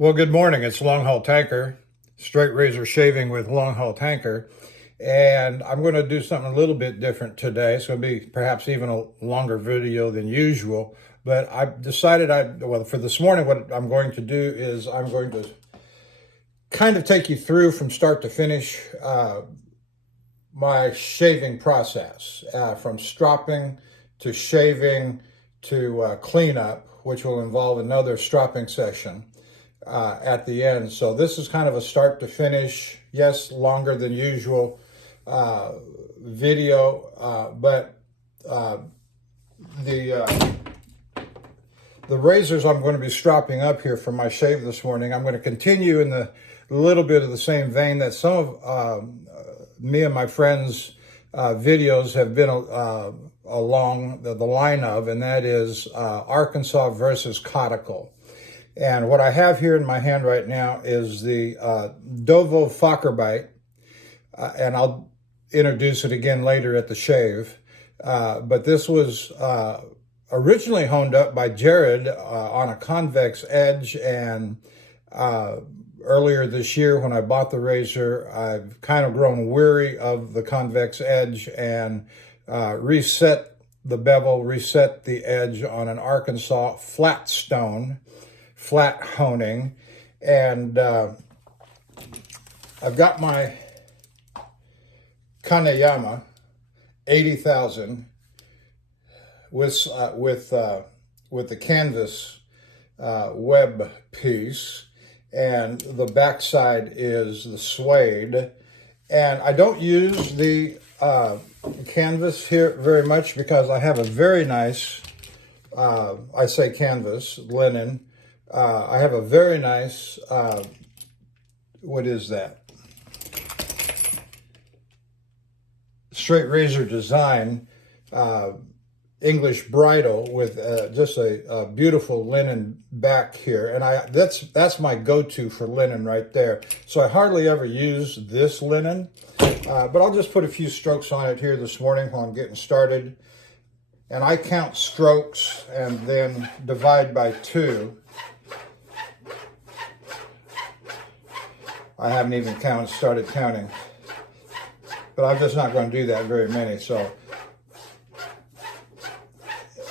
Well, good morning. It's Longhaultanker, straight razor shaving with Longhaultanker. And I'm going to do something a little bit different today. It's going to be perhaps even a longer video than usual. But I've decided for this morning, what I'm going to do is I'm going to kind of take you through from start to finish my shaving process, from stropping to shaving to cleanup, which will involve another stropping session at the end. So this is kind of a start to finish, yes, longer than usual video, but the razors I'm going to be stropping up here for my shave this morning, I'm going to continue in the little bit of the same vein that some of me and my friends' videos have been along the line of, and that is Arkansas versus Coticule. And what I have here in my hand right now is the Dovo Facharbeit, and I'll introduce it again later at the shave. But this was originally honed up by Jared on a convex edge, and earlier this year when I bought the razor, I've kind of grown weary of the convex edge and reset the bevel, reset the edge on an Arkansas flat stone, flat honing, and I've got my Kaneyama 80,000 with the canvas web piece, and the backside is the suede. And I don't use the canvas here very much because I have a very nice, I say canvas, linen. I have a very nice, what is that? Straight razor design, English bridle with just a beautiful linen back here. And that's my go-to for linen right there. So I hardly ever use this linen, but I'll just put a few strokes on it here this morning while I'm getting started. And I count strokes and then divide by 2. I haven't even started counting, but I'm just not going to do that very many. So,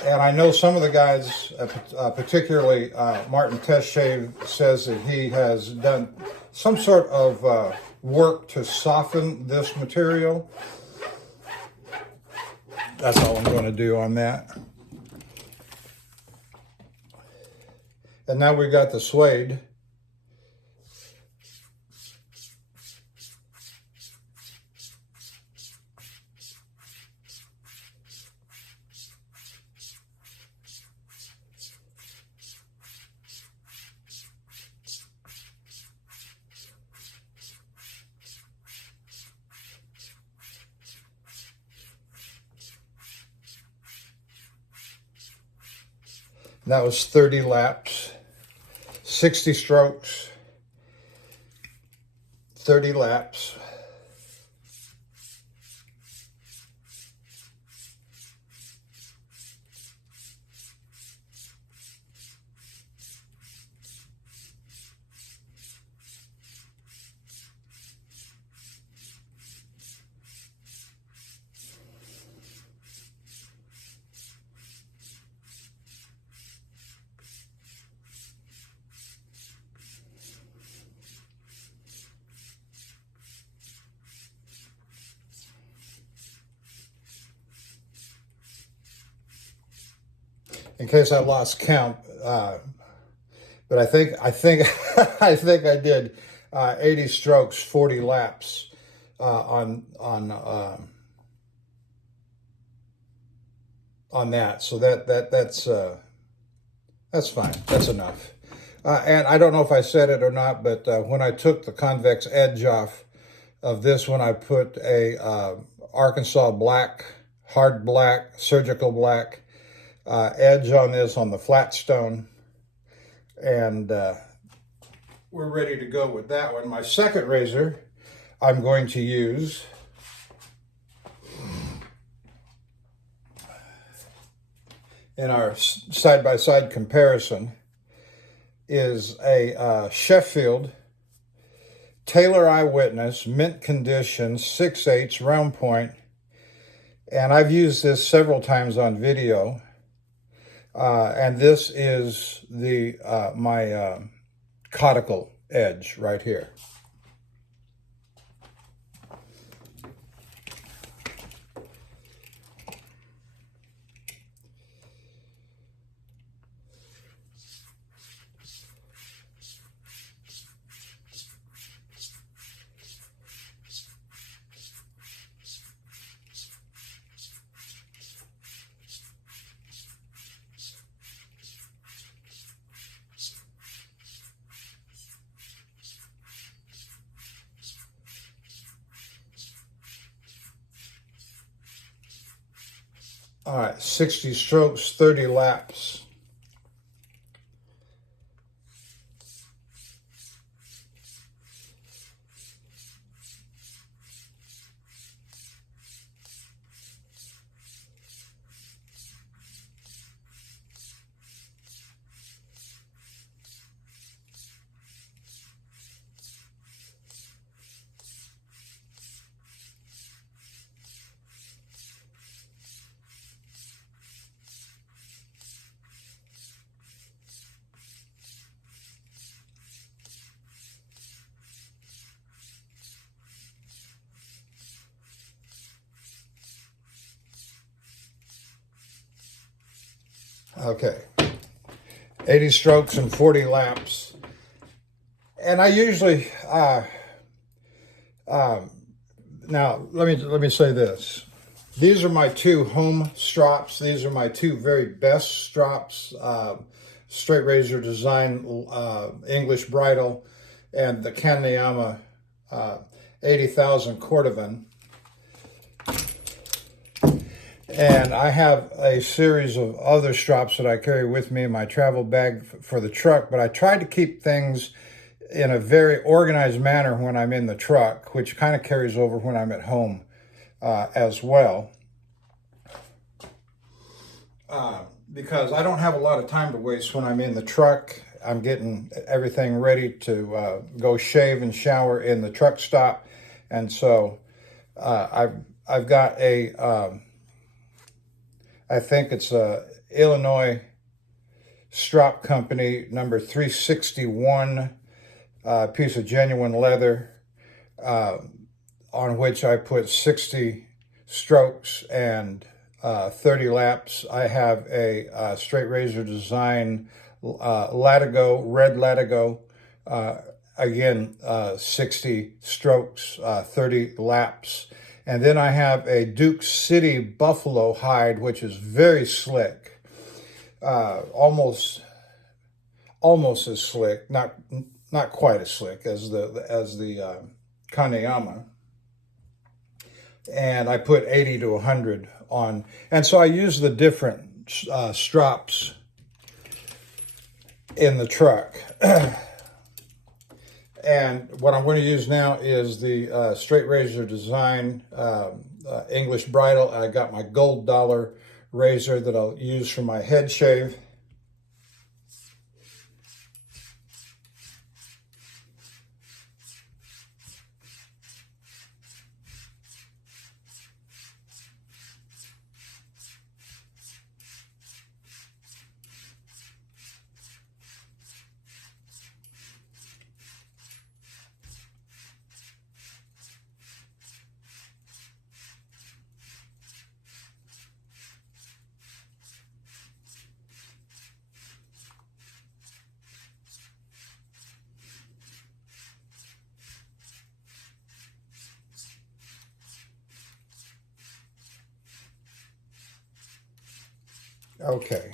and I know some of the guys, particularly Martin Test Shave, says that he has done some sort of work to soften this material. That's all I'm going to do on that. And now we've got the suede. That was 30 laps, 60 strokes, 30 laps. In case I lost count, but I think I did 80 strokes, 40 laps on that. So that's fine. That's enough. And I don't know if I said it or not, but when I took the convex edge off of this one, I put a Arkansas black, hard black, surgical black edge on this on the flat stone, and we're ready to go with that one. My second razor I'm going to use in our side-by-side comparison is a Sheffield Taylor Eyewitness, mint condition, 6/8 round point. And I've used this several times on video. And this is the my Coticule edge right here. All right, 60 strokes, 30 laps. Okay, 80 strokes and 40 laps. And I usually, now let me say this. These are my two home strops. These are my two very best strops, straight razor design, English bridle, and the Kaneyama 80,000 Cordovan. And I have a series of other strops that I carry with me in my travel bag for the truck, but I try to keep things in a very organized manner when I'm in the truck, which kind of carries over when I'm at home as well. Because I don't have a lot of time to waste when I'm in the truck. I'm getting everything ready to go shave and shower in the truck stop. And so I've got a... I think it's a Illinois strop company, number 361, piece of genuine leather, on which I put 60 strokes and 30 laps. I have a straight razor design Latigo, red Latigo, again, 60 strokes, 30 laps. And then I have a Duke City buffalo hide, which is very slick, almost as slick, not quite as slick as the Kaneyama. And I put 80 to 100 on, and so I use the different strops in the truck. And what I'm going to use now is the straight razor design English bridle. I got my gold dollar razor that I'll use for my head shave. Okay.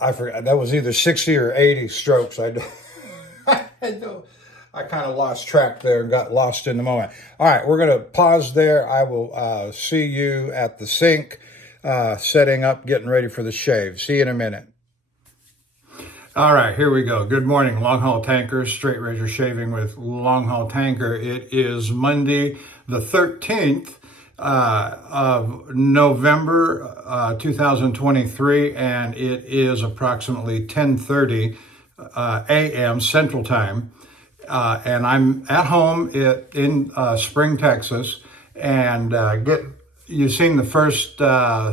I forgot, that was either 60 or 80 strokes. I kind of lost track there and got lost in the moment. All right, we're going to pause there. I will see you at the sink, setting up, getting ready for the shave. See you in a minute. All right, here we go. Good morning, Long Haul Tankers, straight razor shaving with Long Haul Tanker. It is Monday the 13th. of November 2023, and it is approximately 10:30 a.m. Central Time. And I'm at home in Spring, Texas, and you've seen the first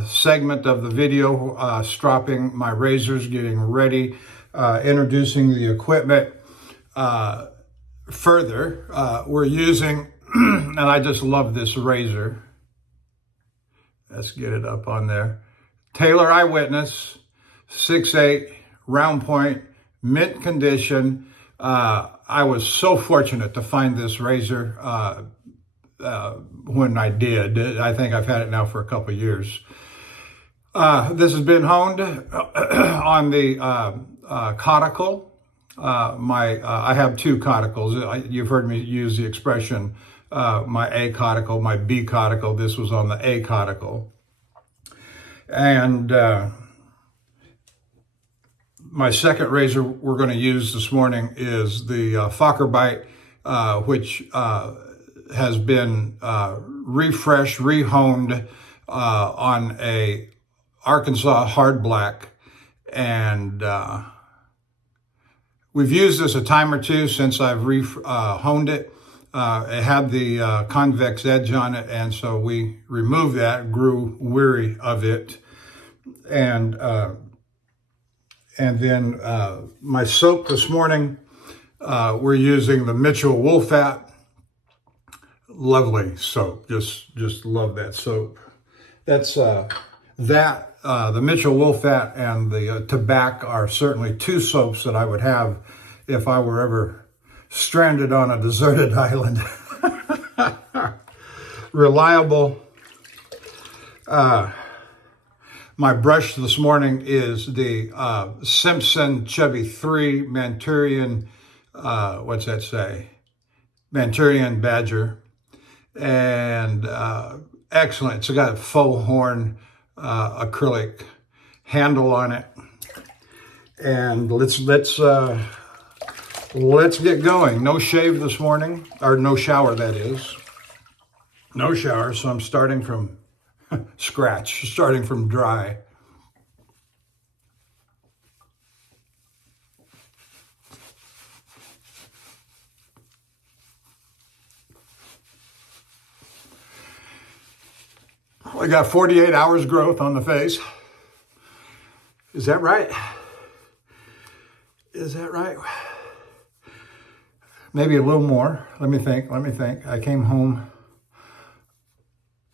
segment of the video, stropping my razors, getting ready, introducing the equipment. Further, we're using, and I just love this razor. Let's get it up on there. Taylor Eyewitness, 6'8", round point, mint condition. I was so fortunate to find this razor when I did. I think I've had it now for a couple of years. This has been honed on the Coticule. I have two Coticles. You've heard me use the expression, my A Coticule, my B Coticule. This was on the A Coticule. And my second razor we're going to use this morning is the Facharbeit, which has been refreshed, rehoned on a Arkansas hard black. And we've used this a time or two since I've honed it. It had the convex edge on it, and so we removed that, grew weary of it. And then my soap this morning, we're using the Mitchell Wolfat. Lovely soap, just love that soap. That's the Mitchell Wolfat and the Tobacco are certainly two soaps that I would have if I were ever stranded on a deserted island. Reliable. My brush this morning is the Simpson Chubby 3 Manchurian, what's that say? Manchurian Badger. And excellent. It's got a faux horn acrylic handle on it. And let's get going. No shave this morning, or no shower, that is. No shower, so I'm starting from scratch, starting from dry. I got 48 hours growth on the face. Is that right? Is that right? Maybe a little more. Let me think. I came home,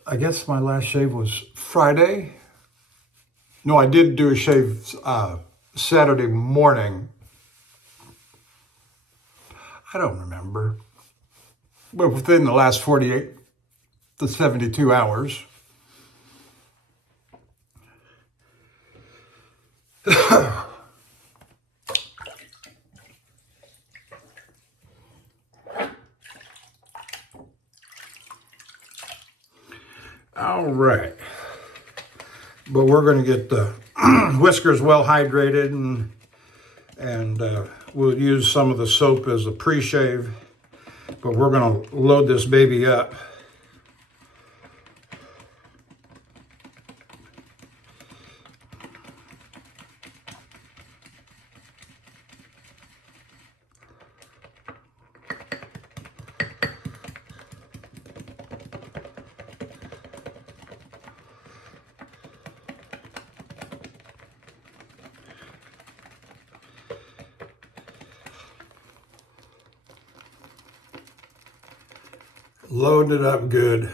I guess my last shave was Friday. No, I did do a shave Saturday morning. I don't remember. But within the last 48 to 72 hours. All right, but we're going to get the whiskers well hydrated, and we'll use some of the soap as a pre-shave, but we're going to load this baby up. Load it up good.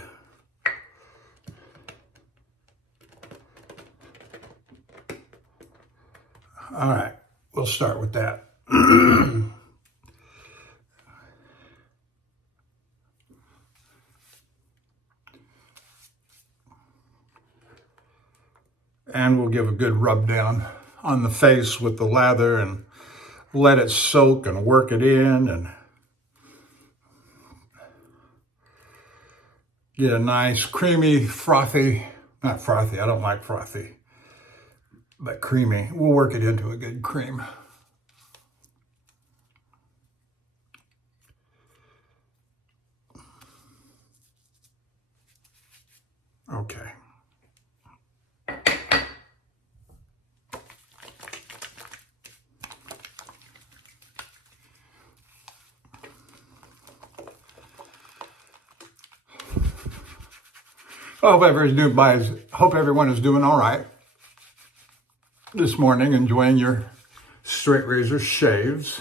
All right, we'll start with that. And we'll give a good rub down on the face with the lather and let it soak and work it in and get a nice creamy, frothy, not frothy, I don't like frothy, but creamy. We'll work it into a good cream. Okay. I hope everyone is doing all right this morning, enjoying your straight razor shaves.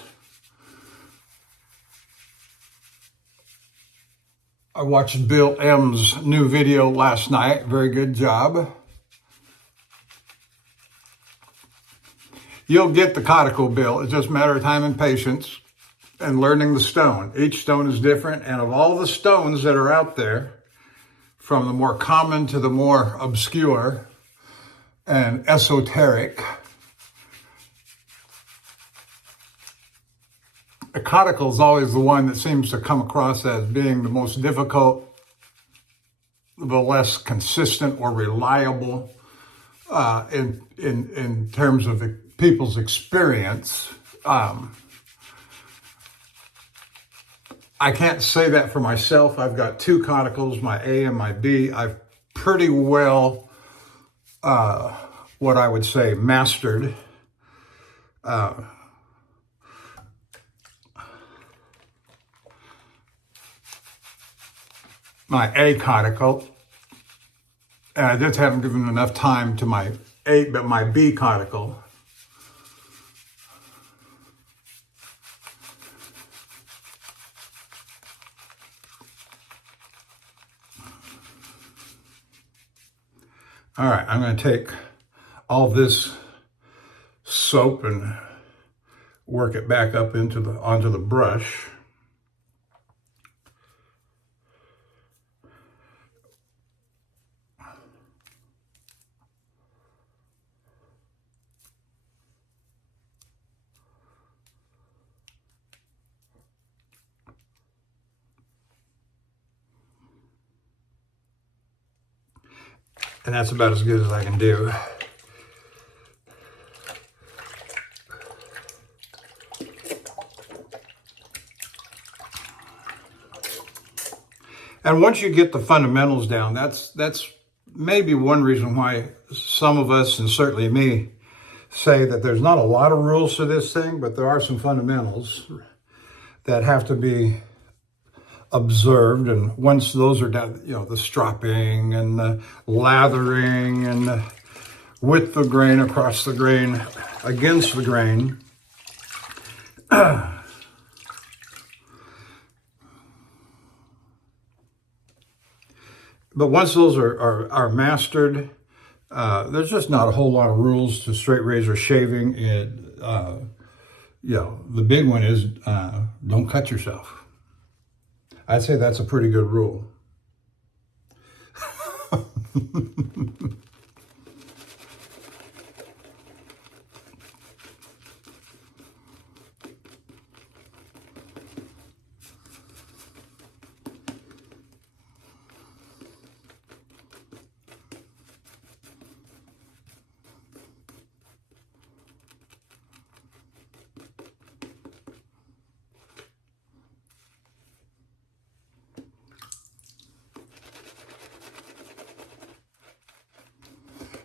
I watched Bill M's new video last night. Very good job. You'll get the Coticule, Bill. It's just a matter of time and patience and learning the stone. Each stone is different, and of all the stones that are out there, from the more common to the more obscure and esoteric, the Coticule is always the one that seems to come across as being the most difficult, the less consistent or reliable in terms of the people's experience. I can't say that for myself. I've got two Coticules, my A and my B. I've pretty well, what I would say, mastered my A Coticule, and I just haven't given enough time to my B Coticule. All right, I'm going to take all this soap and work it back up onto the brush. And that's about as good as I can do. And once you get the fundamentals down, that's maybe one reason why some of us, and certainly me, say that there's not a lot of rules to this thing, but there are some fundamentals that have to be observed. And once those are done, the stropping and the lathering and the with the grain, across the grain, against the grain. But once those are mastered, there's just not a whole lot of rules to straight razor shaving. The big one is don't cut yourself. I'd say that's a pretty good rule.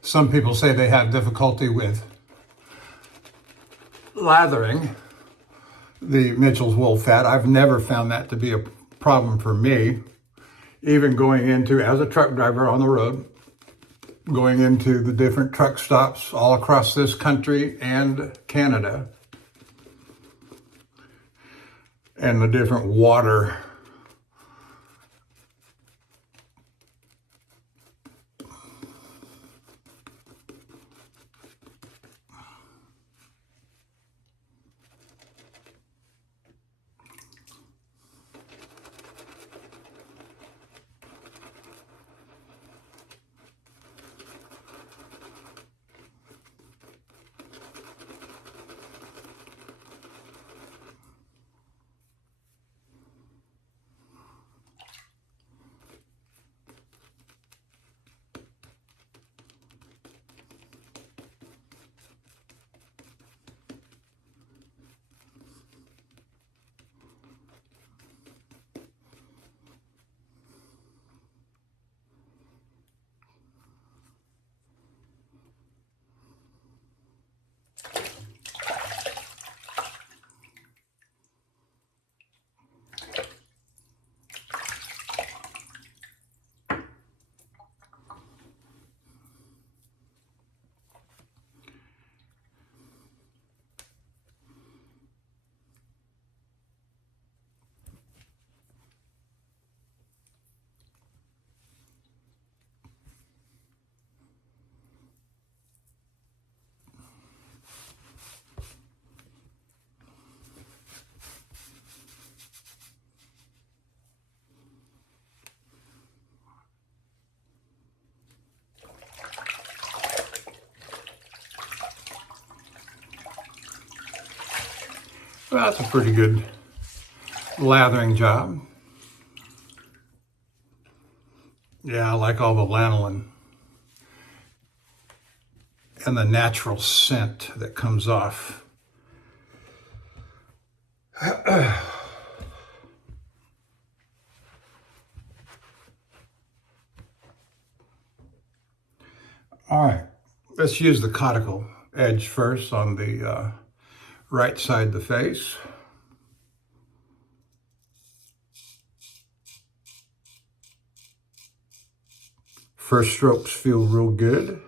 Some people say they have difficulty with lathering the Mitchell's wool fat. I've never found that to be a problem for me. Even going into, as a truck driver on the road, going into the different truck stops all across this country and Canada, and the different water Well, that's a pretty good lathering job. Yeah, I like all the lanolin and the natural scent that comes off. All right, let's use the Coticule edge first on the right side of the face. First strokes feel real good.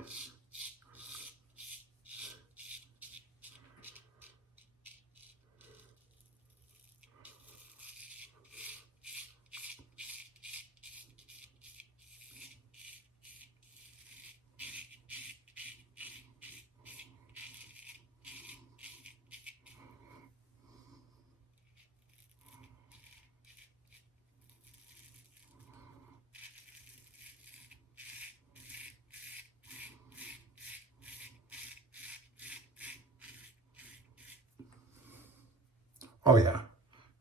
Oh yeah,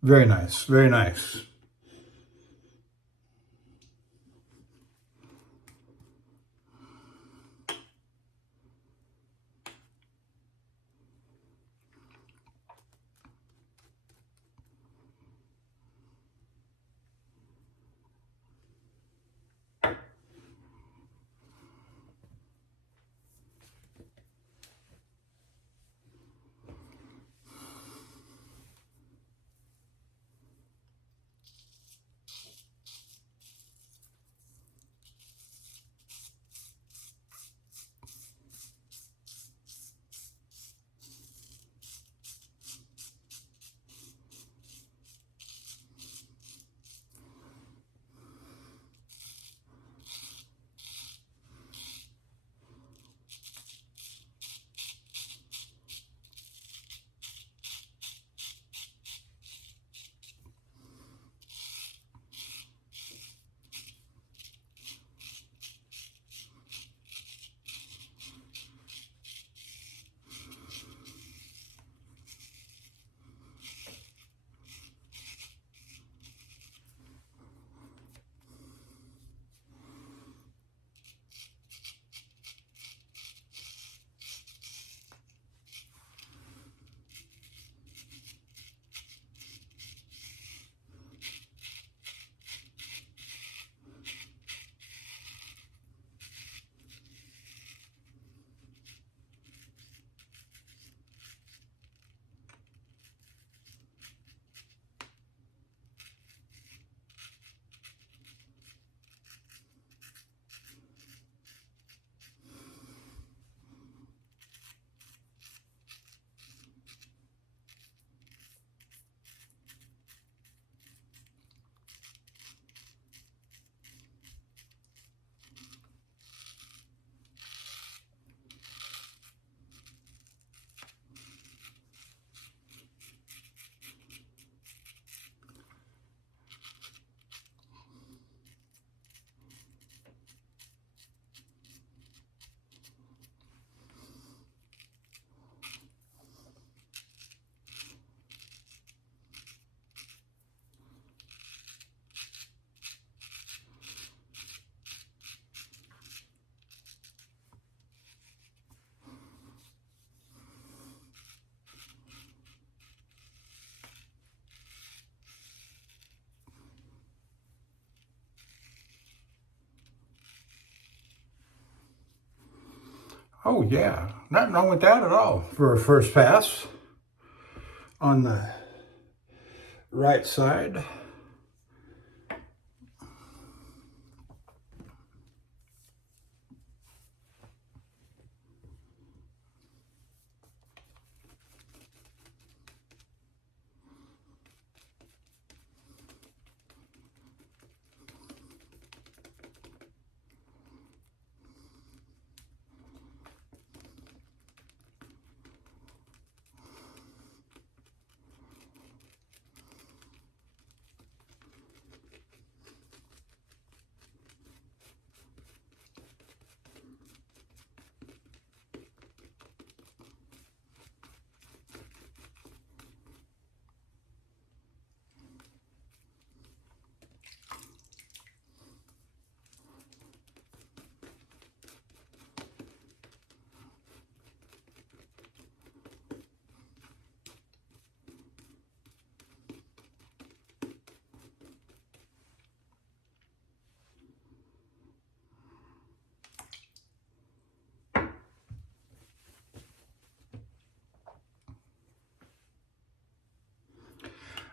very nice, very nice. Oh yeah, nothing wrong with that at all for a first pass on the right side.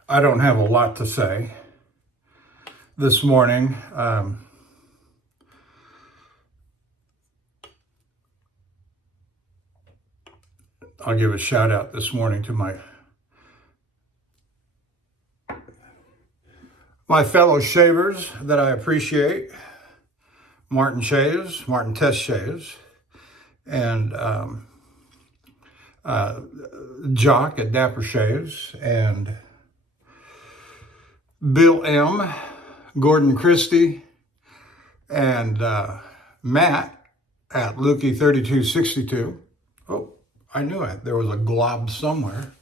I don't have a lot to say this morning. I'll give a shout out this morning to my fellow shavers that I appreciate. Martin Test Shaves, and Jock at Dapper Shaves, and Bill M., Gordon Christie, and Matt at Lukey 3262. Oh, I knew it. There was a glob somewhere.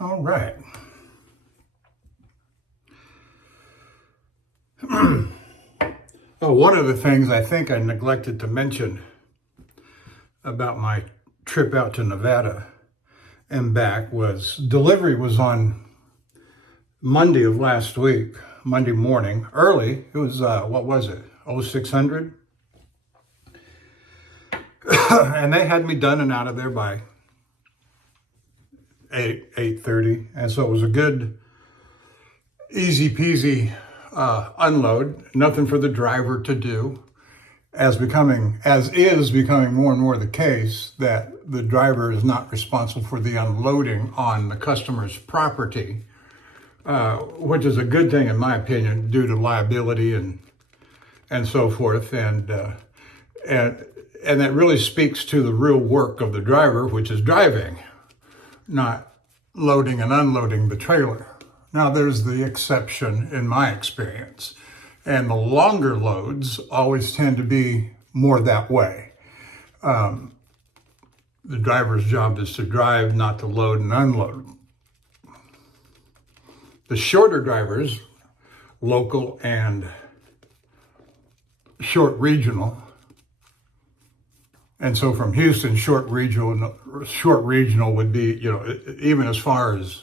All right. Oh, one of the things I think I neglected to mention about my trip out to Nevada and back was delivery was on Monday of last week, Monday morning, early. It was, what was it, 0600? And they had me done and out of there by 8:30. And so it was a good, easy peasy unload, nothing for the driver to do, as is becoming more and more the case, that the driver is not responsible for the unloading on the customer's property, which is a good thing in my opinion, due to liability and so forth, and that really speaks to the real work of the driver, which is driving, not loading and unloading the trailer. Now, there's the exception in my experience, and the longer loads always tend to be more that way. The driver's job is to drive, not to load and unload. The shorter drivers local and short regional. And so from Houston, short regional would be, you know, even as far as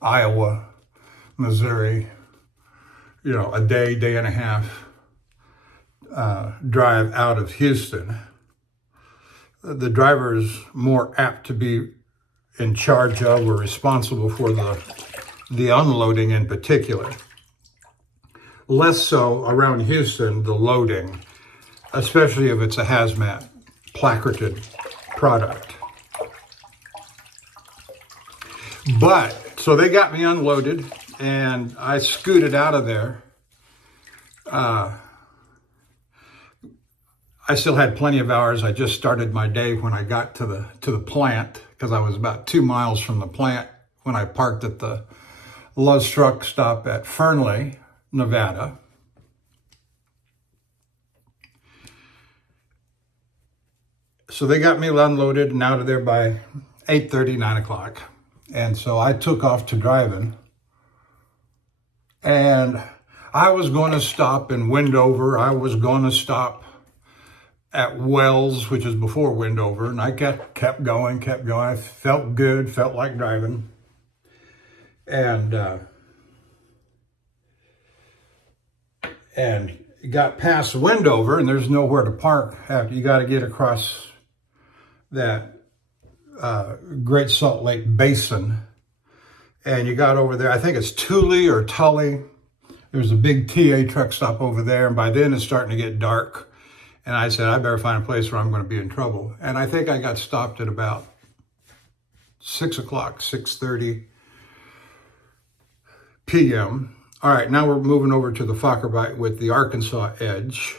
Iowa, Missouri, you know, a day and a half drive out of Houston. The driver is more apt to be in charge of or responsible for the unloading in particular. Less so around Houston, the loading, especially if it's a hazmat placarded product. But, so they got me unloaded and I scooted out of there. I still had plenty of hours. I just started my day when I got to the plant, because I was about 2 miles from the plant when I parked at the Love's truck stop at Fernley, Nevada. So they got me unloaded and out of there by 8:30, 9 o'clock. And so I took off to driving. And I was going to stop in Windover. I was going to stop at Wells, which is before Windover. And I kept going. I felt good, felt like driving. And got past Windover, and there's nowhere to park. You got to get across that Great Salt Lake Basin. And you got over there, I think it's Tully or Tully. There's a big TA truck stop over there. And by then it's starting to get dark. And I said, I better find a place where I'm going to be in trouble. And I think I got stopped at about 6 o'clock, 6:30 p.m. All right, now we're moving over to the Facharbeit with the Arkansas Edge.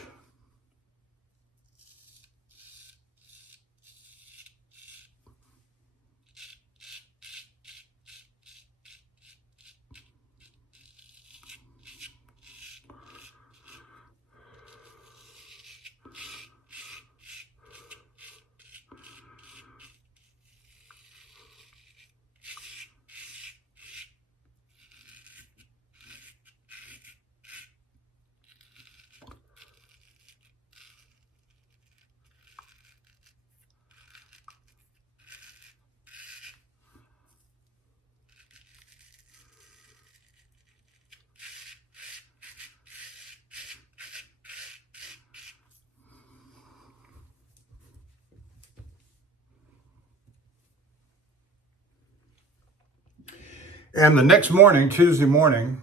And the next morning, Tuesday morning,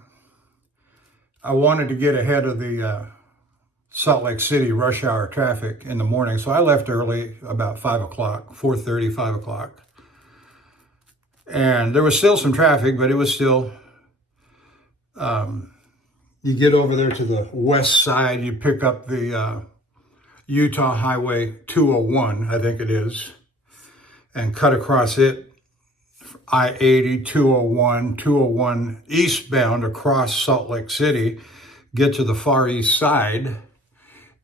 I wanted to get ahead of the Salt Lake City rush hour traffic in the morning. So I left early, about 5 o'clock, 4:30, 5 o'clock. And there was still some traffic, but it was still, you get over there to the west side, you pick up the Utah Highway 201, I think it is, and cut across it. I-80, 201, 201 eastbound across Salt Lake City, get to the far east side,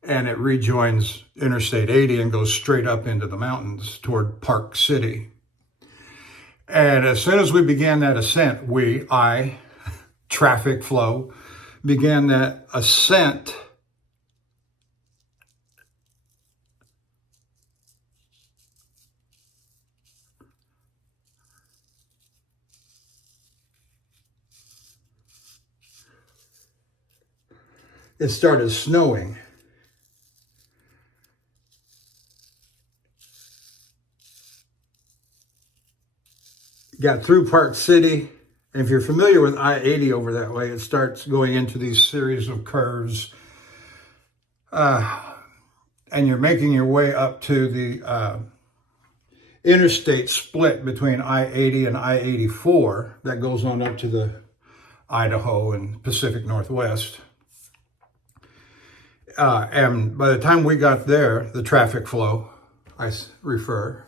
and it rejoins Interstate 80 and goes straight up into the mountains toward Park City. And as soon as we began that ascent, traffic flow, began that ascent, it started snowing. Got through Park City. And if you're familiar with I-80 over that way, it starts going into these series of curves. And you're making your way up to the interstate split between I-80 and I-84 that goes on up to the Idaho and Pacific Northwest. And by the time we got there, the traffic flow, I refer,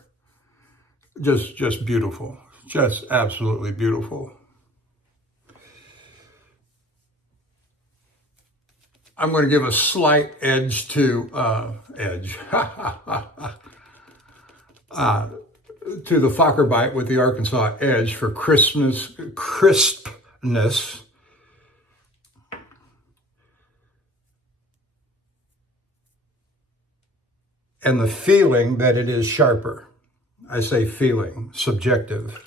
just beautiful, just absolutely beautiful. I'm going to give a slight edge to to the Facharbeit with the Arkansas Edge for crispness. and the feeling that it is sharper. I say feeling, subjective,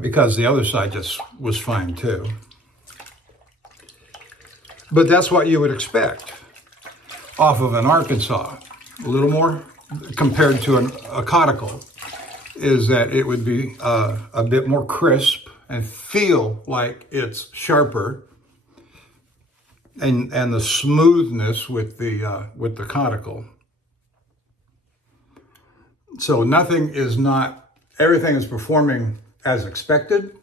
because the other side just was fine too. But that's what you would expect off of an Arkansas. A little more compared to a Coticule is that it would be a bit more crisp and feel like it's sharper, and the smoothness with the Coticule. So everything is performing as expected.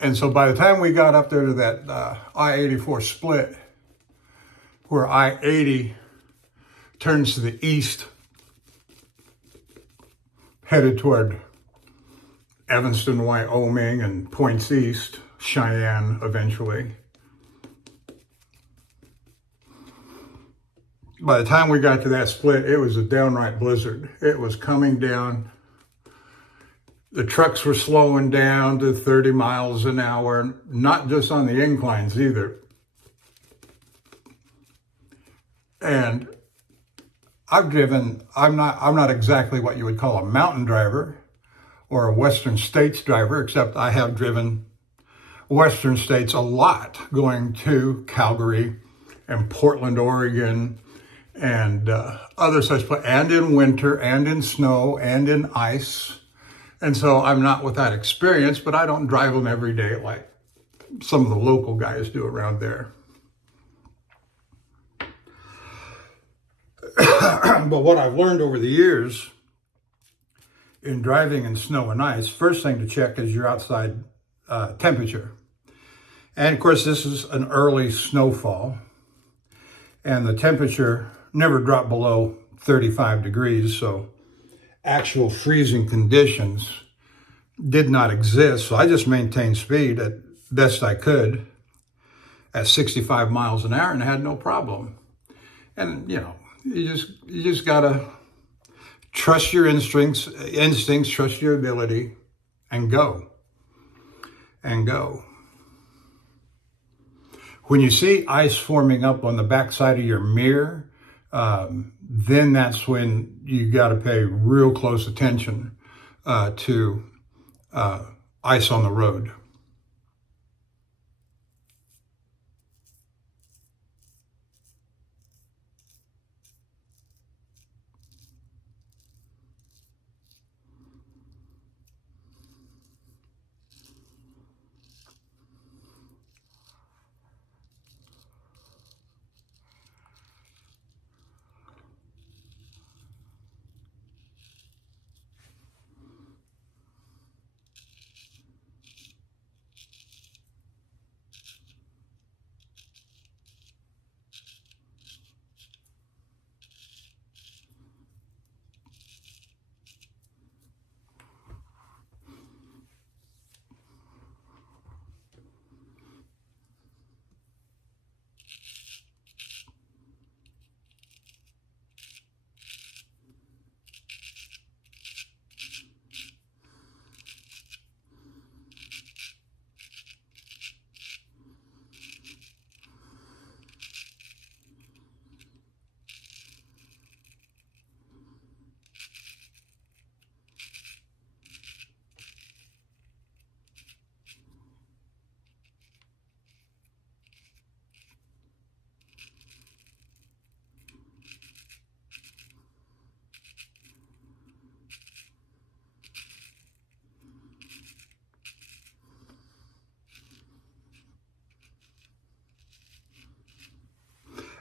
And so by the time we got up there to that I-84 split, where I-80 turns to the east, headed toward Evanston, Wyoming, and points east, Cheyenne eventually. By the time we got to that split, it was a downright blizzard. It was coming down. The trucks were slowing down to 30 miles an hour, not just on the inclines either. And I'm not exactly what you would call a mountain driver or a Western States driver, except I have driven Western States a lot, going to Calgary and Portland, Oregon, and other such places, and in winter, and in snow, and in ice. And so I'm not without experience, but I don't drive them every day like some of the local guys do around there. But what I've learned over the years in driving in snow and ice, first thing to check is your outside temperature. And of course, this is an early snowfall, and the temperature never dropped below 35 degrees, so actual freezing conditions did not exist. So I just maintained speed at best I could at 65 miles an hour and I had no problem. And you know, you just gotta trust your instincts, trust your ability, and go. When you see ice forming up on the backside of your mirror, then that's when you got to pay real close attention to ice on the road.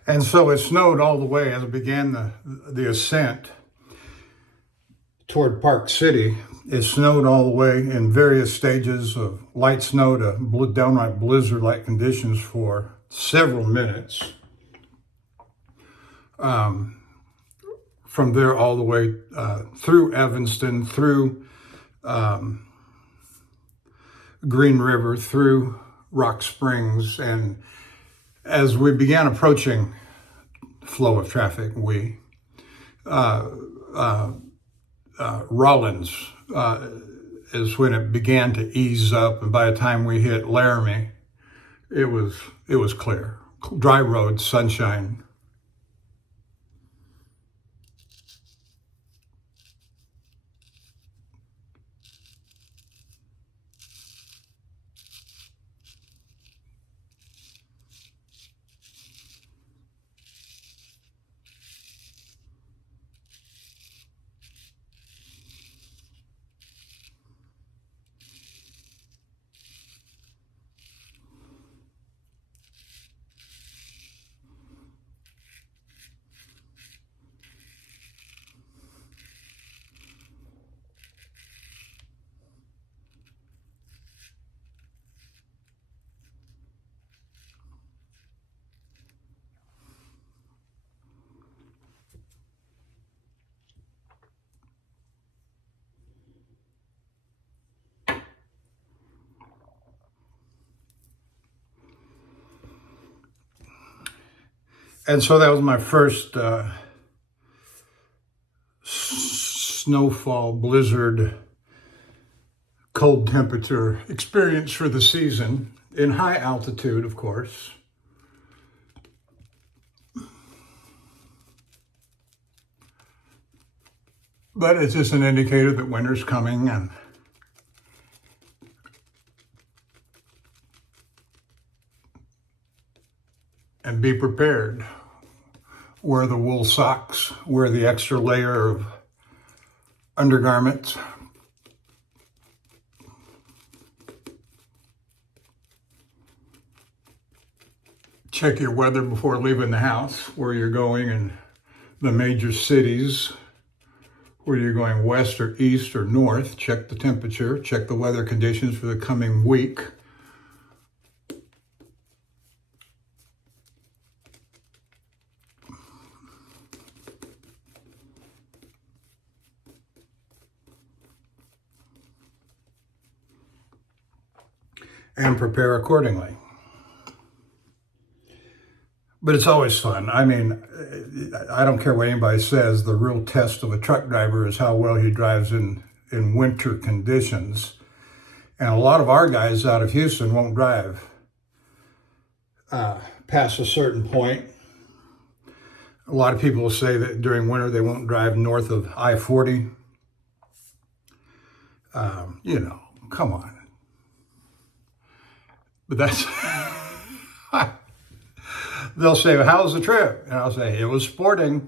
And so it snowed all the way as it began the ascent toward Park City. It snowed all the way in various stages of light snow to downright blizzard-like conditions for several minutes. From there all the way through Evanston, through Green River, through Rock Springs, and as we began approaching flow of traffic, uh, uh, Rollins is when it began to ease up, and by the time we hit Laramie, it was clear, dry roads, sunshine. And so that was my first snowfall, blizzard, cold temperature experience for the season, in high altitude, of course. But it's just an indicator that winter's coming, and be prepared. Wear the wool socks, wear the extra layer of undergarments. Check your weather before leaving the house, where you're going in the major cities, where you're going west or east or north. Check the temperature, check the weather conditions for the coming week. And prepare accordingly. But it's always fun. I mean, I don't care what anybody says, the real test of a truck driver is how well he drives in winter conditions. And a lot of our guys out of Houston won't drive past a certain point. A lot of people will say that during winter they won't drive north of I-40. Come on. But that's, they'll say, well, how was the trip? And I'll say, it was sporting.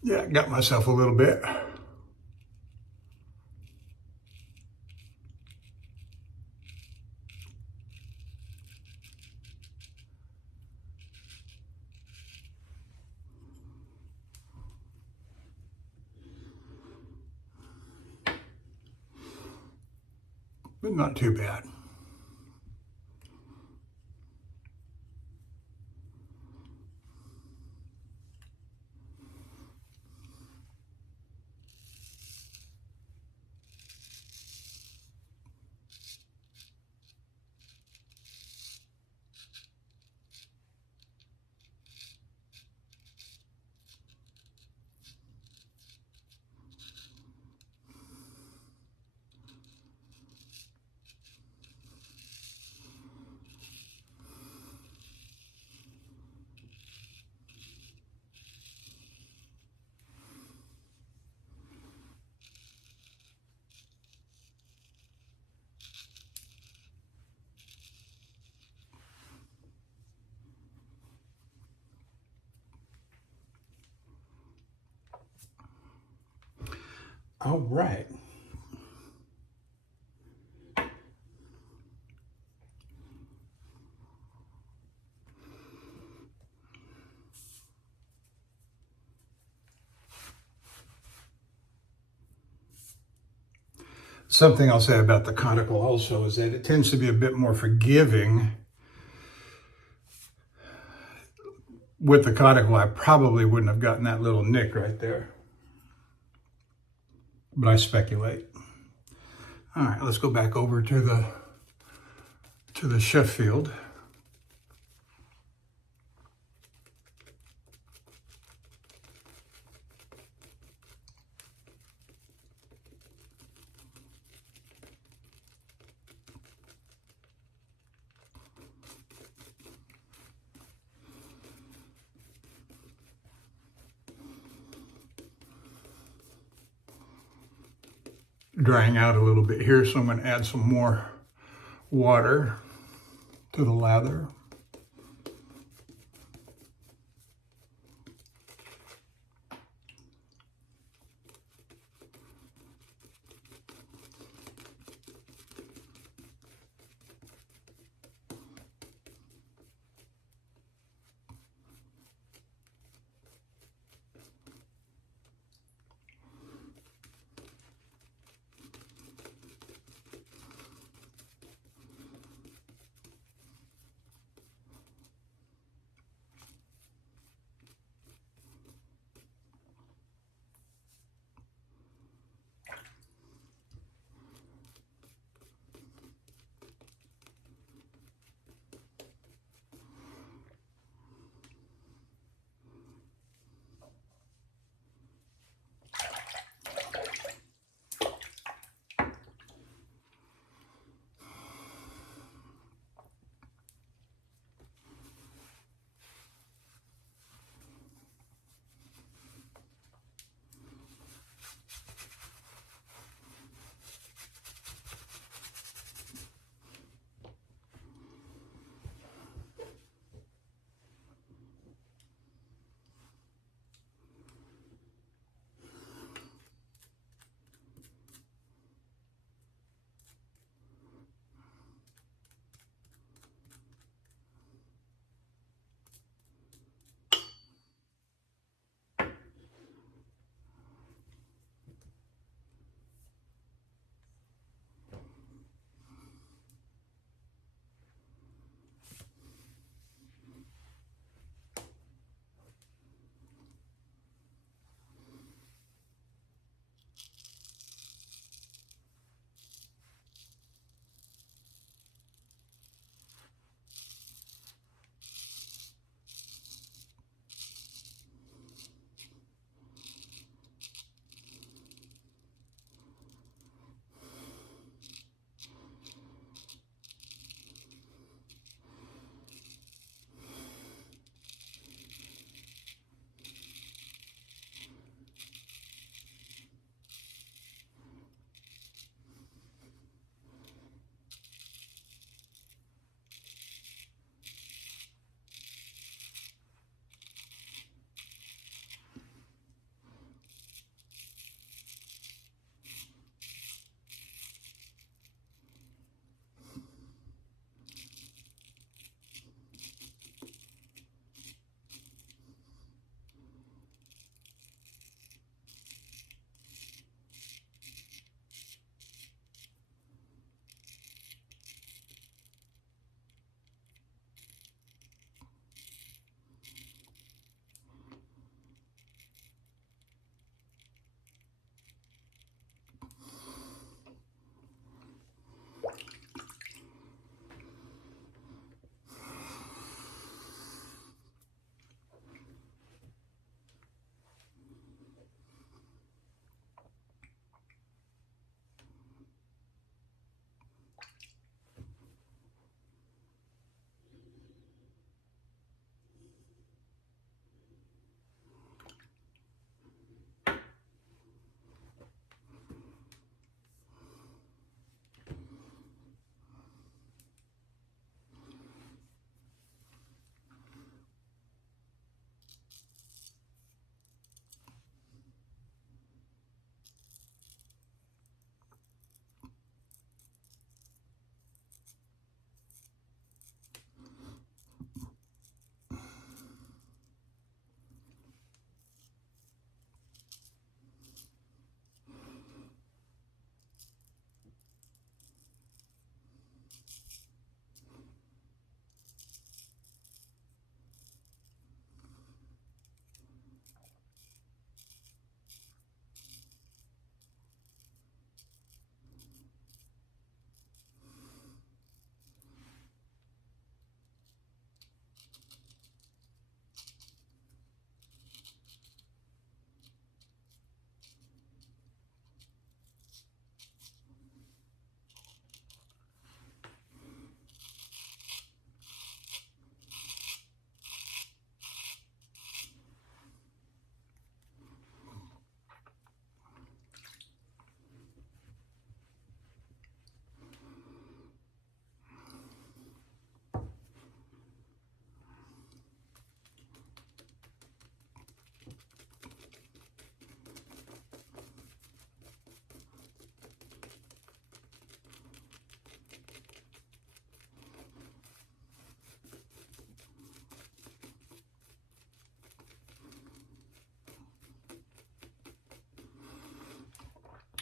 Yeah, got myself a little bit. But not too bad. All right. Something I'll say about the Coticule also is that it tends to be a bit more forgiving. With the Coticule, I probably wouldn't have gotten that little nick right there. But I speculate. All right, let's go back over to the Sheffield. Drying out a little bit here, so I'm going to add some more water to the lather.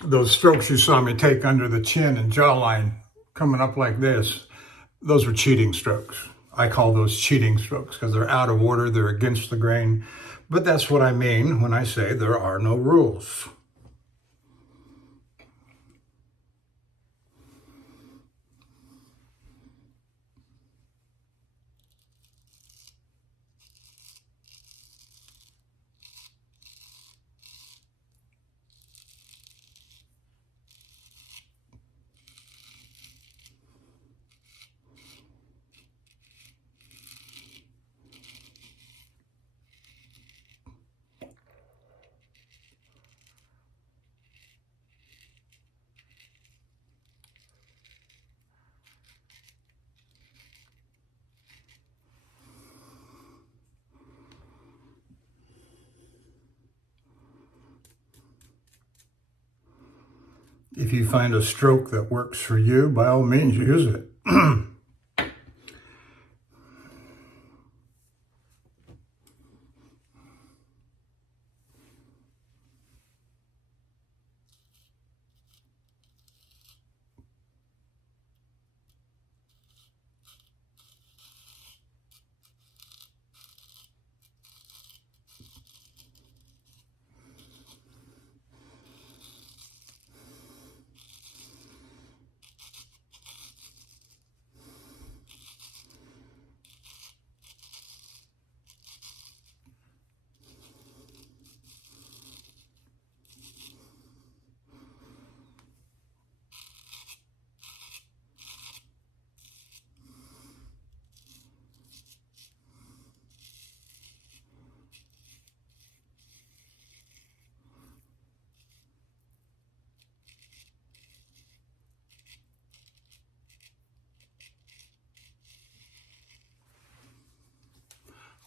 those strokes you saw me take under the chin and jawline coming up like this, those were cheating strokes. I call those cheating strokes because they're out of order, they're against the grain. But that's what I mean when I say there are no rules. If you find a stroke that works for you, by all means, use it.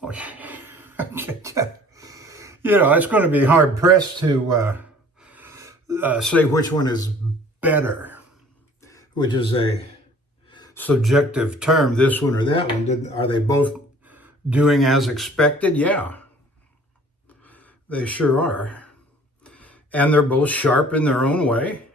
Oh, you know, it's going to be hard pressed to say which one is better, which is a subjective term, this one or that one. Are they both doing as expected? Yeah, they sure are. And they're both sharp in their own way.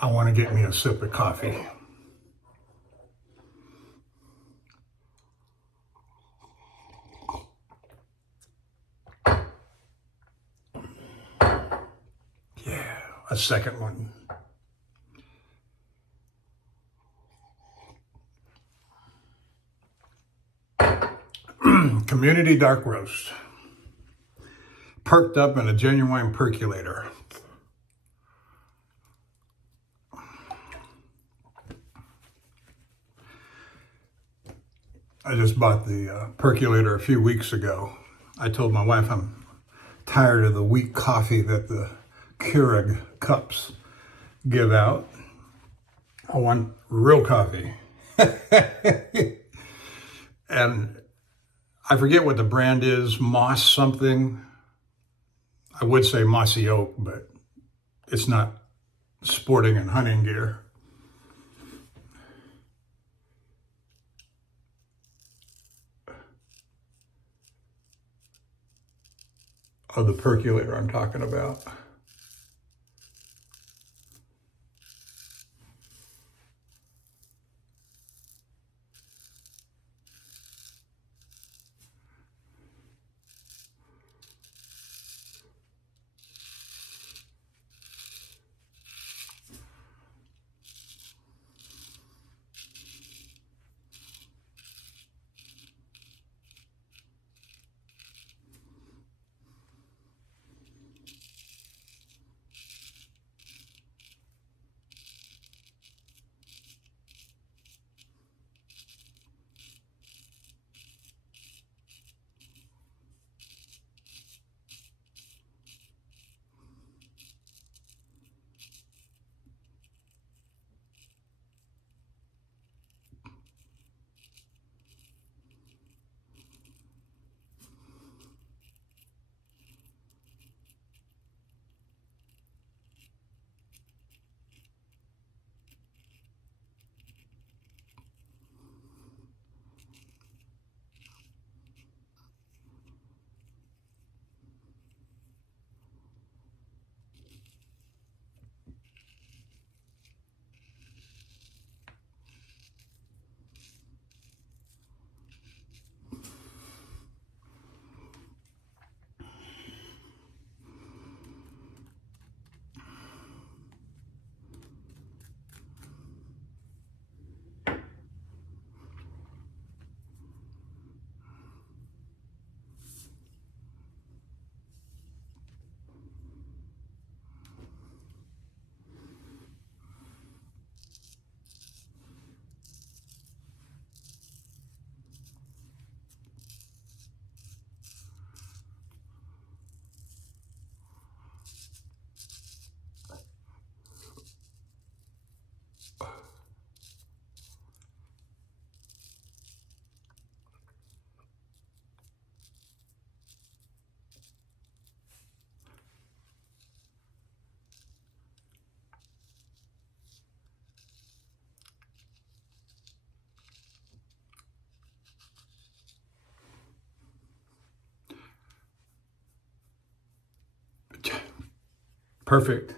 I want to get me a sip of coffee. Yeah, a second one. Community dark roast. perked up in a genuine percolator. I just bought the percolator a few weeks ago. I told my wife I'm tired of the weak coffee that the Keurig cups give out. I want real coffee. And I forget what the brand is, Moss something. I would say Mossy Oak, but it's not sporting and hunting gear. Of the percolator I'm talking about. Perfect.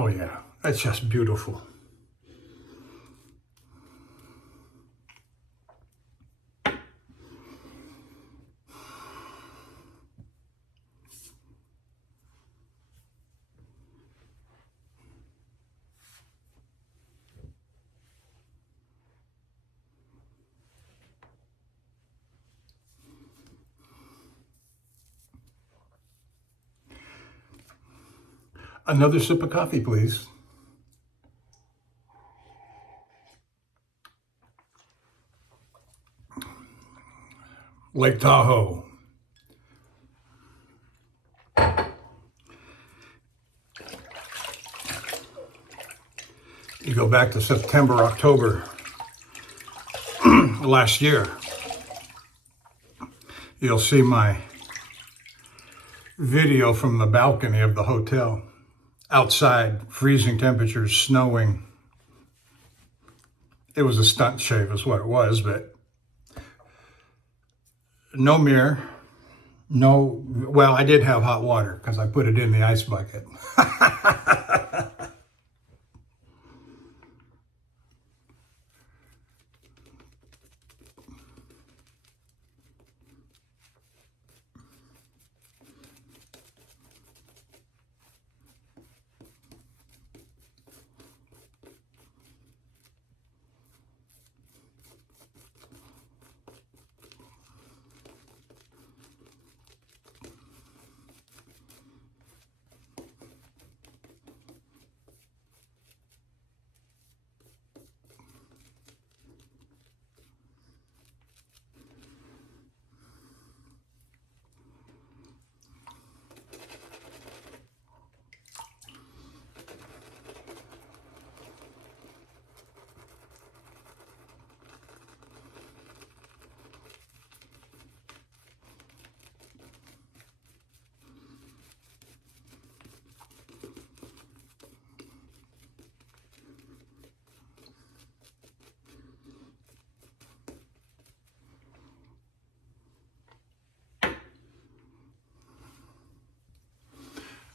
Oh yeah, that's just beautiful. Another sip of coffee, please. Lake Tahoe. You go back to September, October last year, you'll see my video from the balcony of the hotel. Outside, freezing temperatures, snowing. It was a stunt shave is what it was, but no mirror, no, well, I did have hot water because I put it in the ice bucket.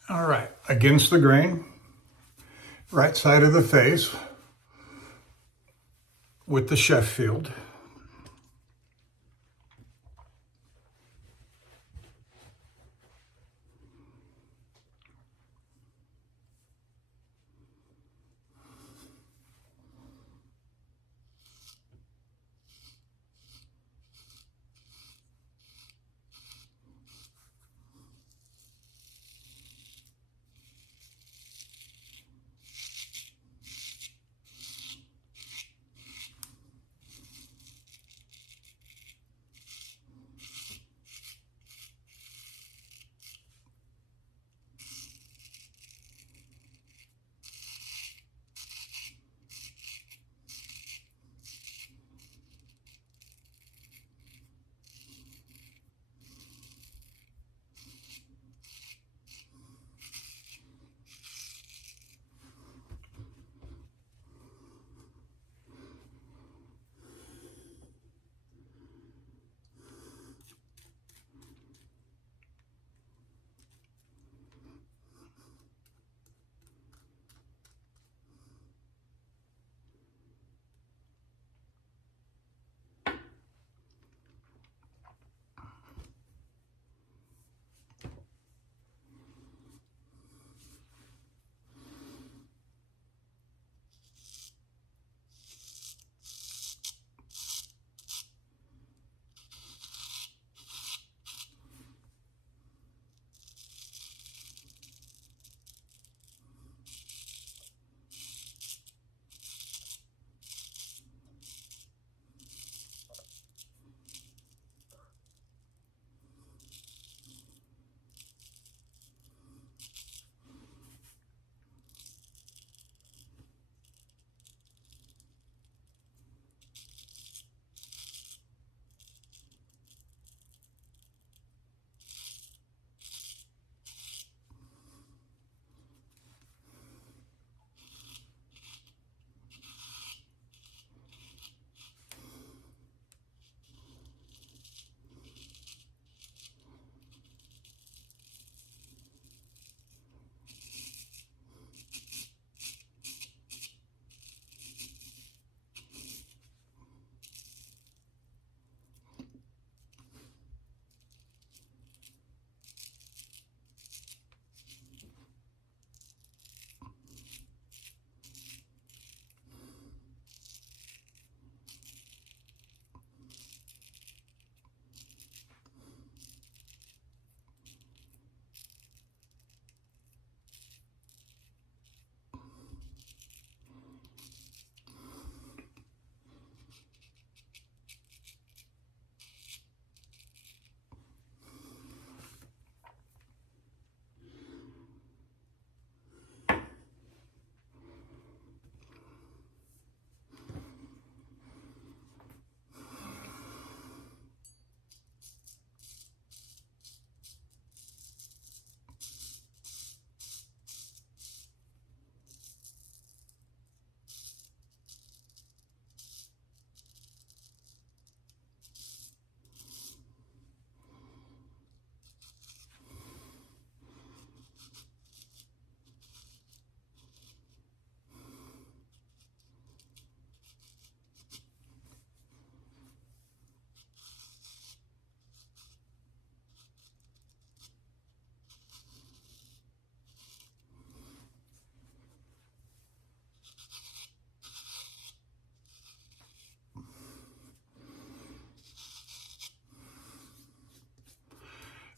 All right, against the grain, right side of the face with the Sheffield.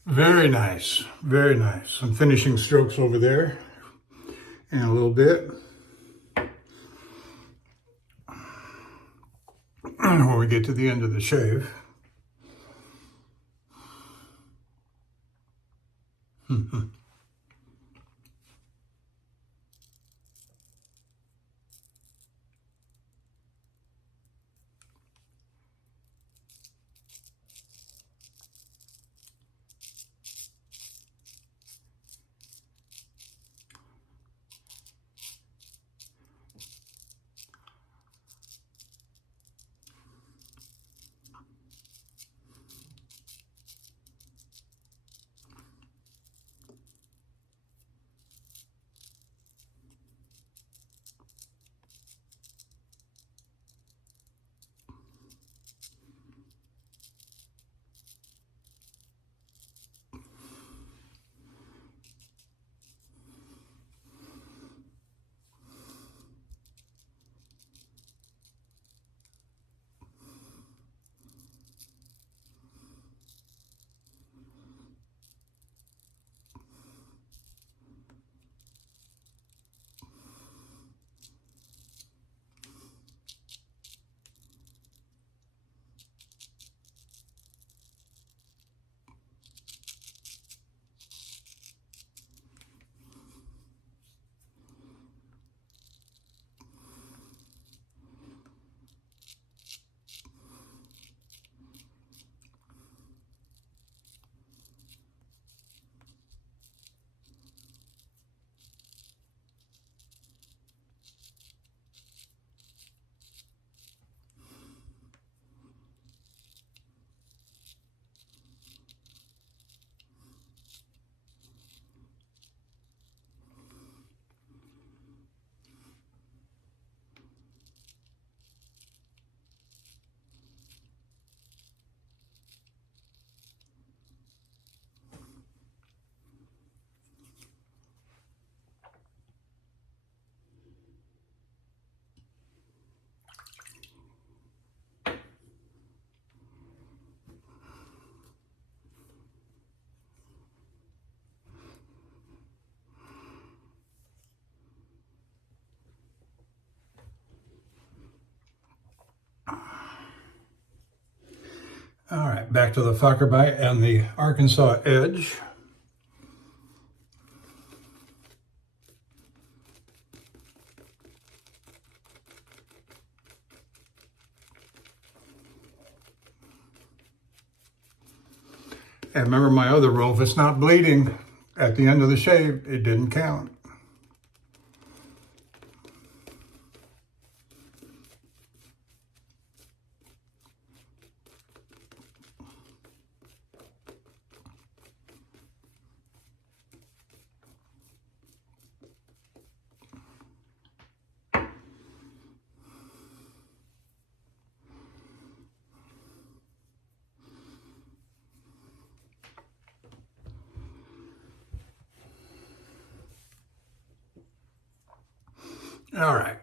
Very nice, very nice. I'm finishing strokes over there in a little bit. When we get to the end of the shave. All right, back to the Facharbeit and the Arkansas edge. And remember my other rule, if it's not bleeding at the end of the shave, it didn't count. All right.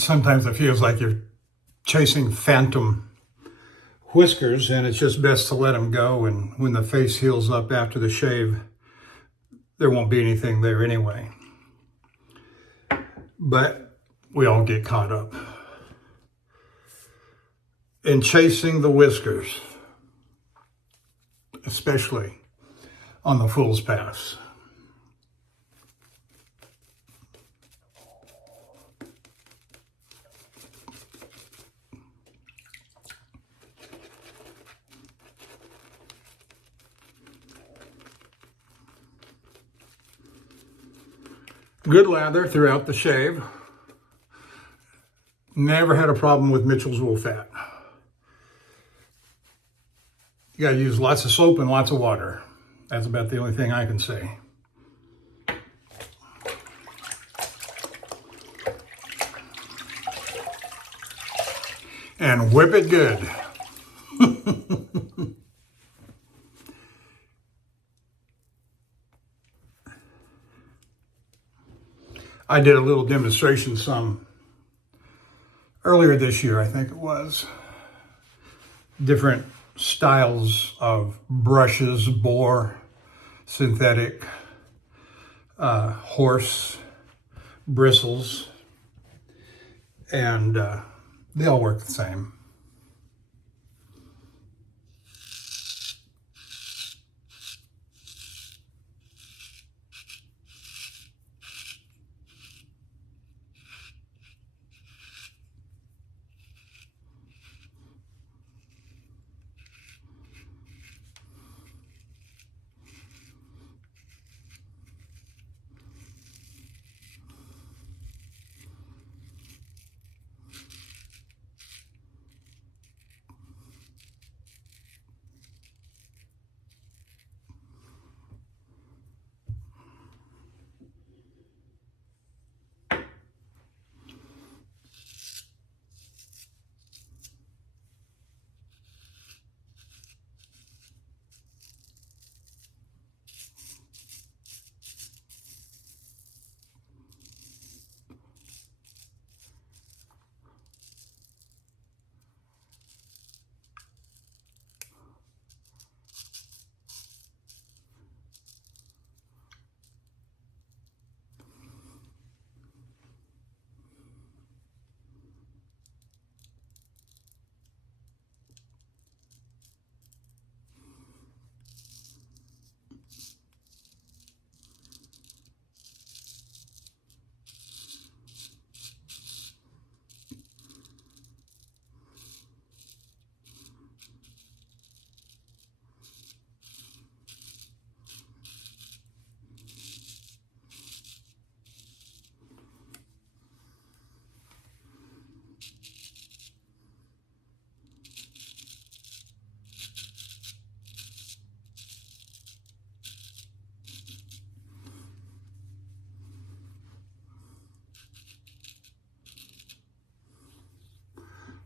Sometimes it feels like you're chasing phantom whiskers, and it's just best to let them go. And when the face heals up after the shave, there won't be anything there anyway. But we all get caught up in chasing the whiskers, especially on the Fool's Pass. Good lather throughout the shave. Never had a problem with Mitchell's wool fat. You gotta use lots of soap and lots of water. That's about the only thing I can say. And whip it good. I did a little demonstration earlier this year, I think it was. Different styles of brushes, boar, synthetic, horse, bristles, and they all work the same.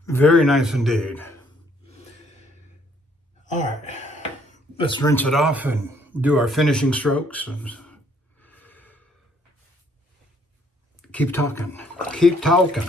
Very nice indeed. All right, let's rinse it off and do our finishing strokes and keep talking. Keep talking.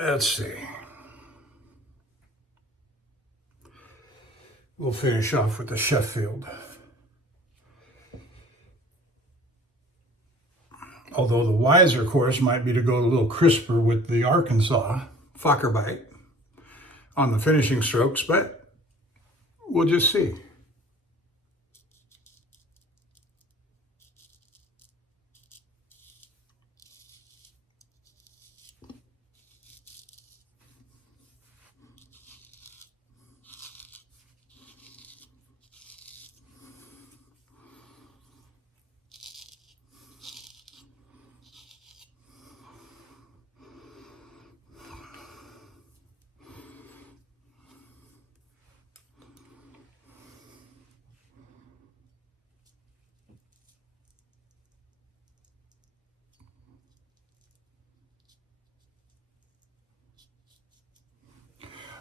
Let's see. We'll finish off with the Sheffield. Although the wiser course might be to go a little crisper with the Arkansas Facharbeit on the finishing strokes, but we'll just see.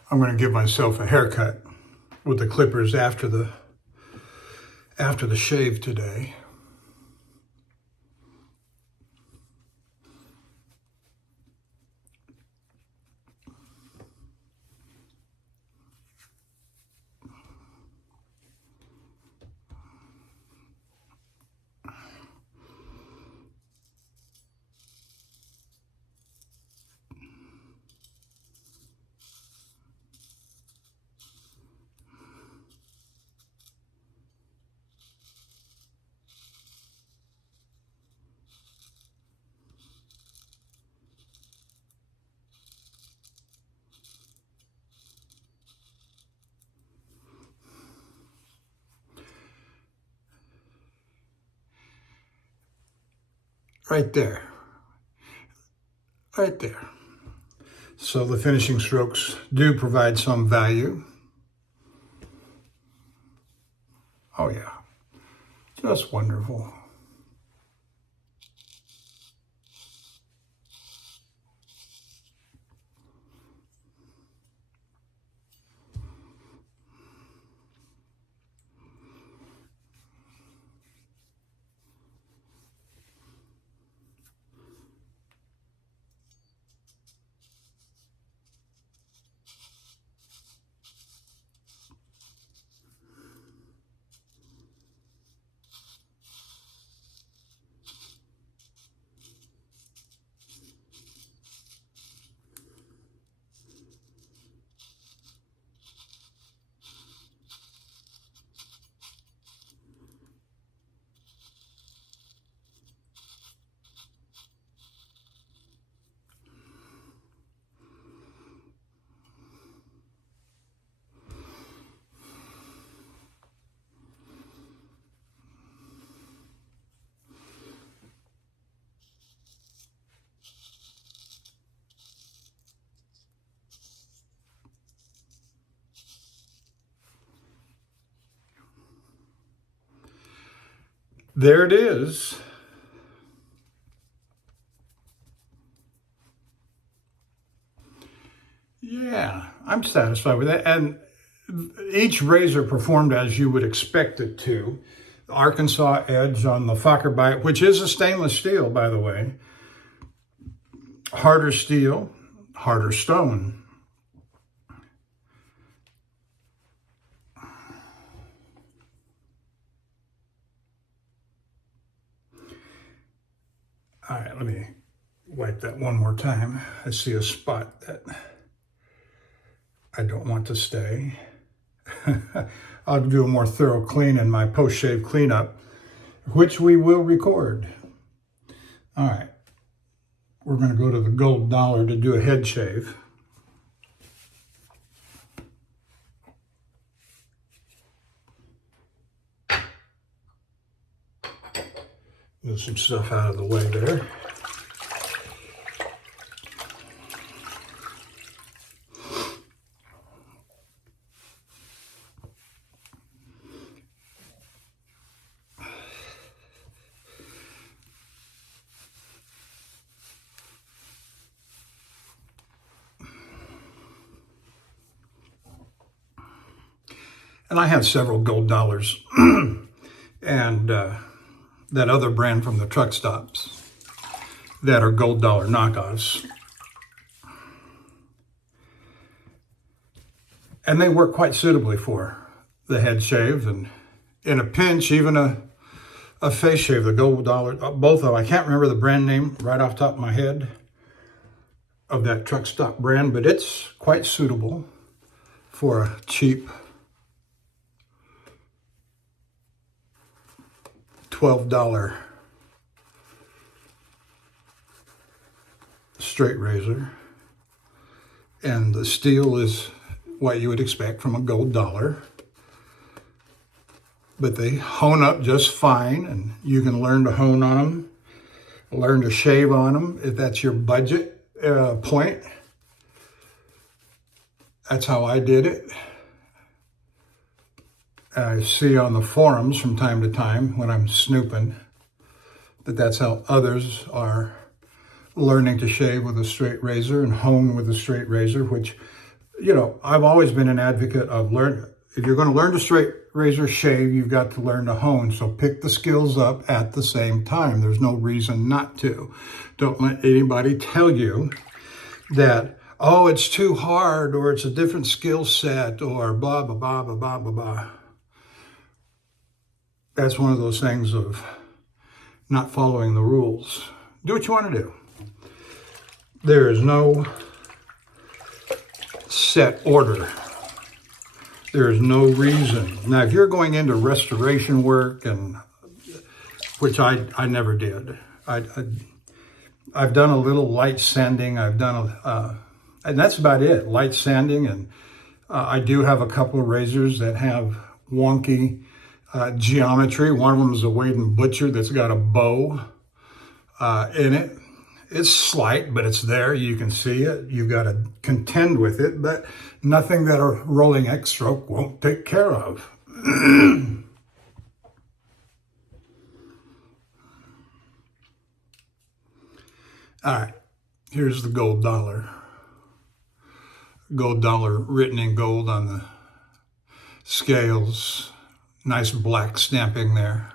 I'm going to give myself a haircut with the clippers after the shave today. Right there. Right there. So the finishing strokes do provide some value. Oh yeah, just wonderful. There it is. Yeah, I'm satisfied with that. And each razor performed as you would expect it to. The Arkansas edge on the Facharbeit, which is a stainless steel, by the way. Harder steel, harder stone. All right, let me wipe that one more time. I see a spot that I don't want to stay. I'll do a more thorough clean in my post-shave cleanup, which we will record. All right, we're going to go to the Gold Dollar to do a head shave. Move some stuff out of the way there. And I have several Gold Dollars and that other brand from the truck stops that are Gold Dollar knockoffs. And they work quite suitably for the head shave, and in a pinch, even a face shave, the Gold Dollar, both of them. I can't remember the brand name right off the top of my head of that truck stop brand, but it's quite suitable for a cheap $12 straight razor. And the steel is what you would expect from a Gold Dollar. But they hone up just fine, and you can learn to hone on them, learn to shave on them if that's your budget point. That's how I did it. I see on the forums from time to time when I'm snooping that that's how others are learning to shave with a straight razor and hone with a straight razor, which, you know, I've always been an advocate of if you're going to learn to straight razor shave, you've got to learn to hone. So pick the skills up at the same time. There's no reason not to. Don't let anybody tell you that, oh, it's too hard, or it's a different skill set, or blah, blah, blah, blah, blah, blah, blah. That's one of those things of not following the rules. Do what you want to do. There is no set order. There is no reason. Now, if you're going into restoration work, and which I never did. I've done a little light sanding. I've done and that's about it. Light sanding, and I do have a couple of razors that have wonky geometry. One of them is a Wade and Butcher that's got a bow in it. It's slight, but it's there. You can see it. You've got to contend with it, but nothing that a rolling X stroke won't take care of. All right, here's the Gold Dollar. Gold Dollar written in gold on the scales. Nice black stamping there.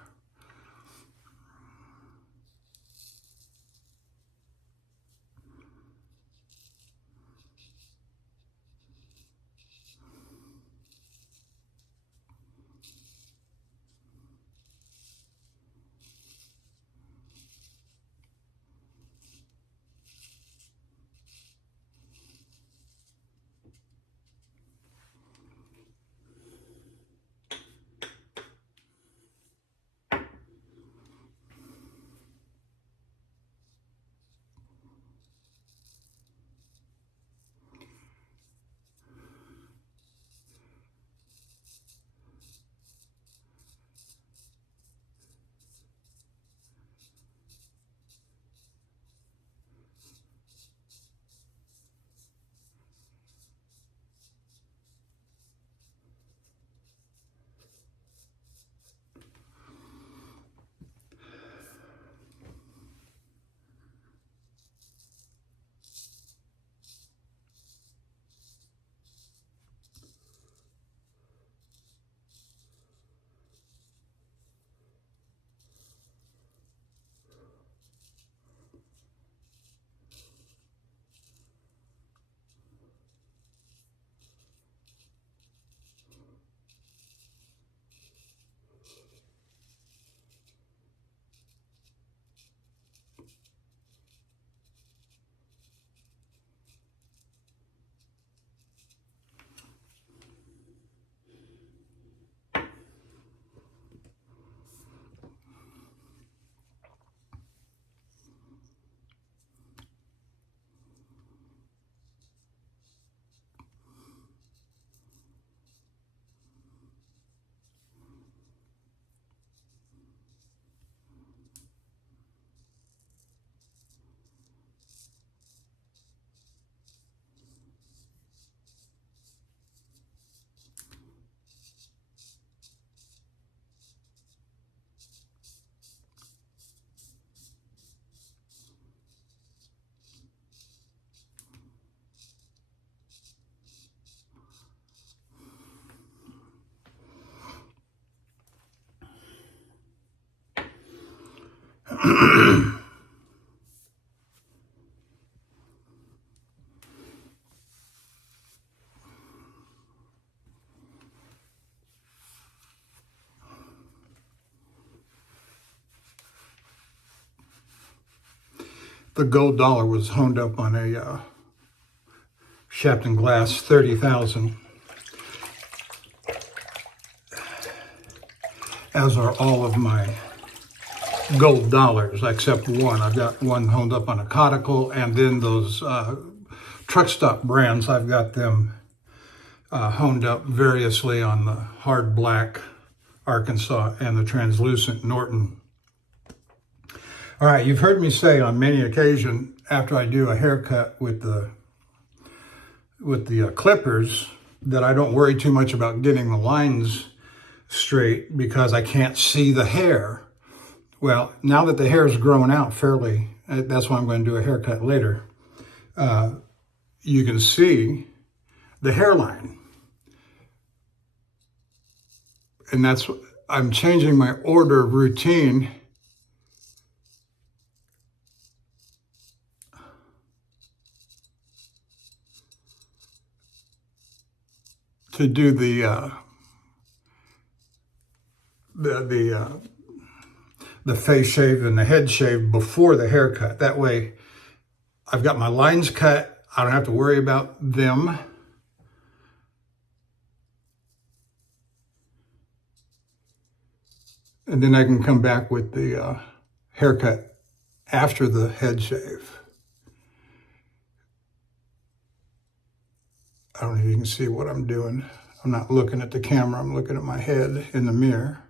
The gold dollar was honed up on a Shapton Glass 30,000, as are all of my gold dollars except one. I've got one honed up on a Coticule, and then those truck stop brands, I've got them honed up variously on the hard black Arkansas and the translucent Norton. All right, you've heard me say on many occasions after I do a haircut with the clippers that I don't worry too much about getting the lines straight because I can't see the hair. Well, now that the hair's grown out fairly, that's why I'm going to do a haircut later, you can see the hairline. And that's, I'm changing my order of routine to do the face shave and the head shave before the haircut. That way I've got my lines cut. I don't have to worry about them. And then I can come back with the haircut after the head shave. I don't know if you can see what I'm doing. I'm not looking at the camera, I'm looking at my head in the mirror.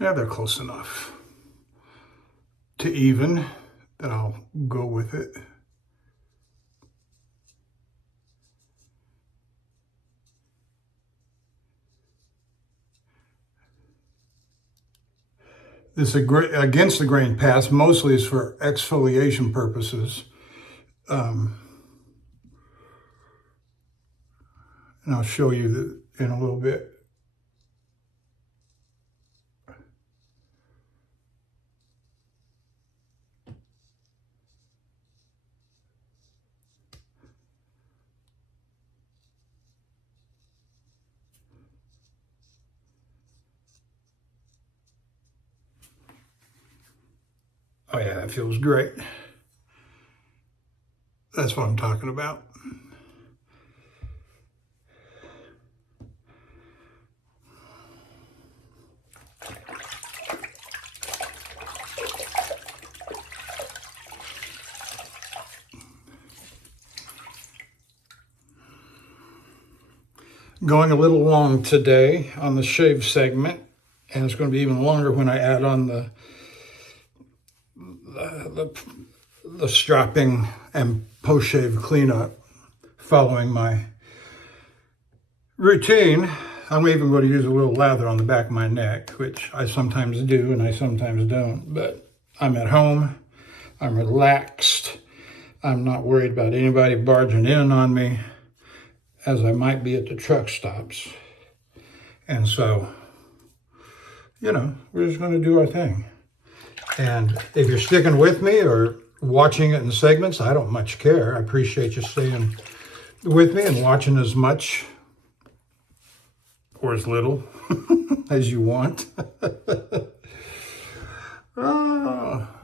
Yeah, they're close enough to even that I'll go with it. This against the grain pass mostly is for exfoliation purposes. And I'll show you in a little bit. Oh yeah, that feels great. That's what I'm talking about. Going a little long today on the shave segment, and it's going to be even longer when I add on the strapping and post-shave cleanup following my routine. I'm even going to use a little lather on the back of my neck, which I sometimes do and I sometimes don't. But I'm at home. I'm relaxed. I'm not worried about anybody barging in on me, as I might be at the truck stops. And so, you know, we're just going to do our thing. And if you're sticking with me or watching it in segments, I don't much care. I appreciate you staying with me and watching as much or as little as you want. Ah.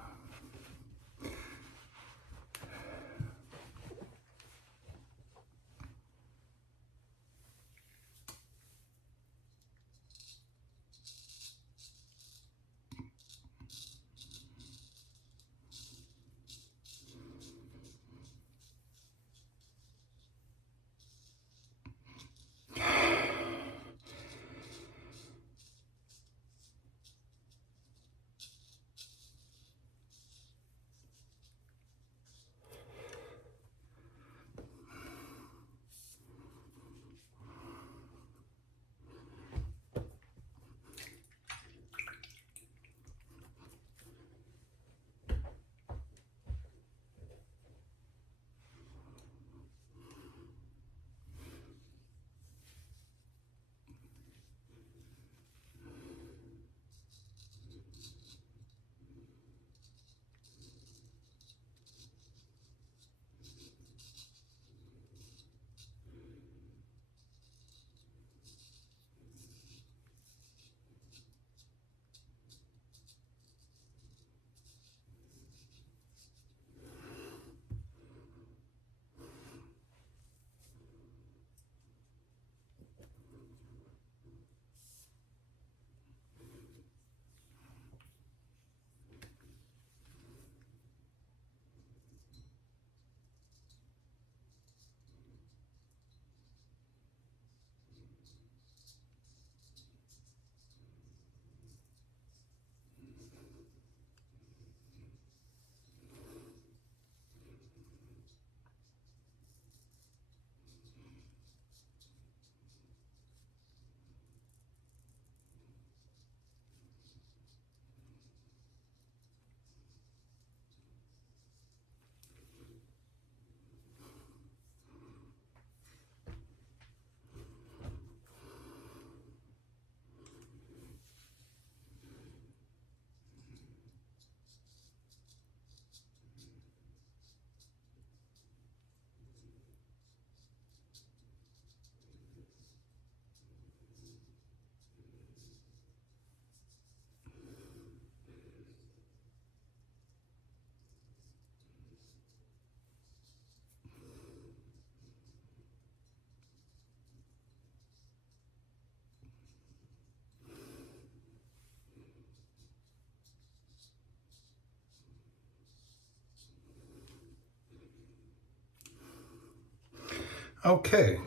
Okay,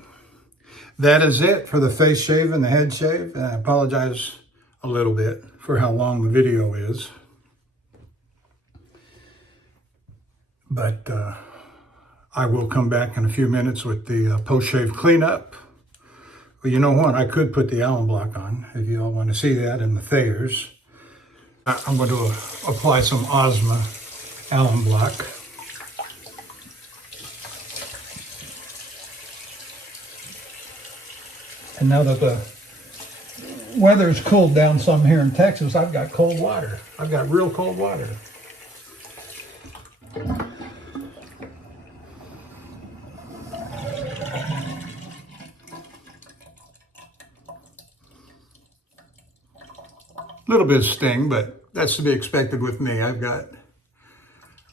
that is it for the face shave and the head shave. And I apologize a little bit for how long the video is. But I will come back in a few minutes with the post-shave cleanup. Well, you know what? I could put the alum block on if you all want to see that in the Thayers. I'm going to apply some Osma alum block. And now that the weather's cooled down some here in Texas, I've got cold water. I've got real cold water. A little bit of sting, but that's to be expected with me. I've got,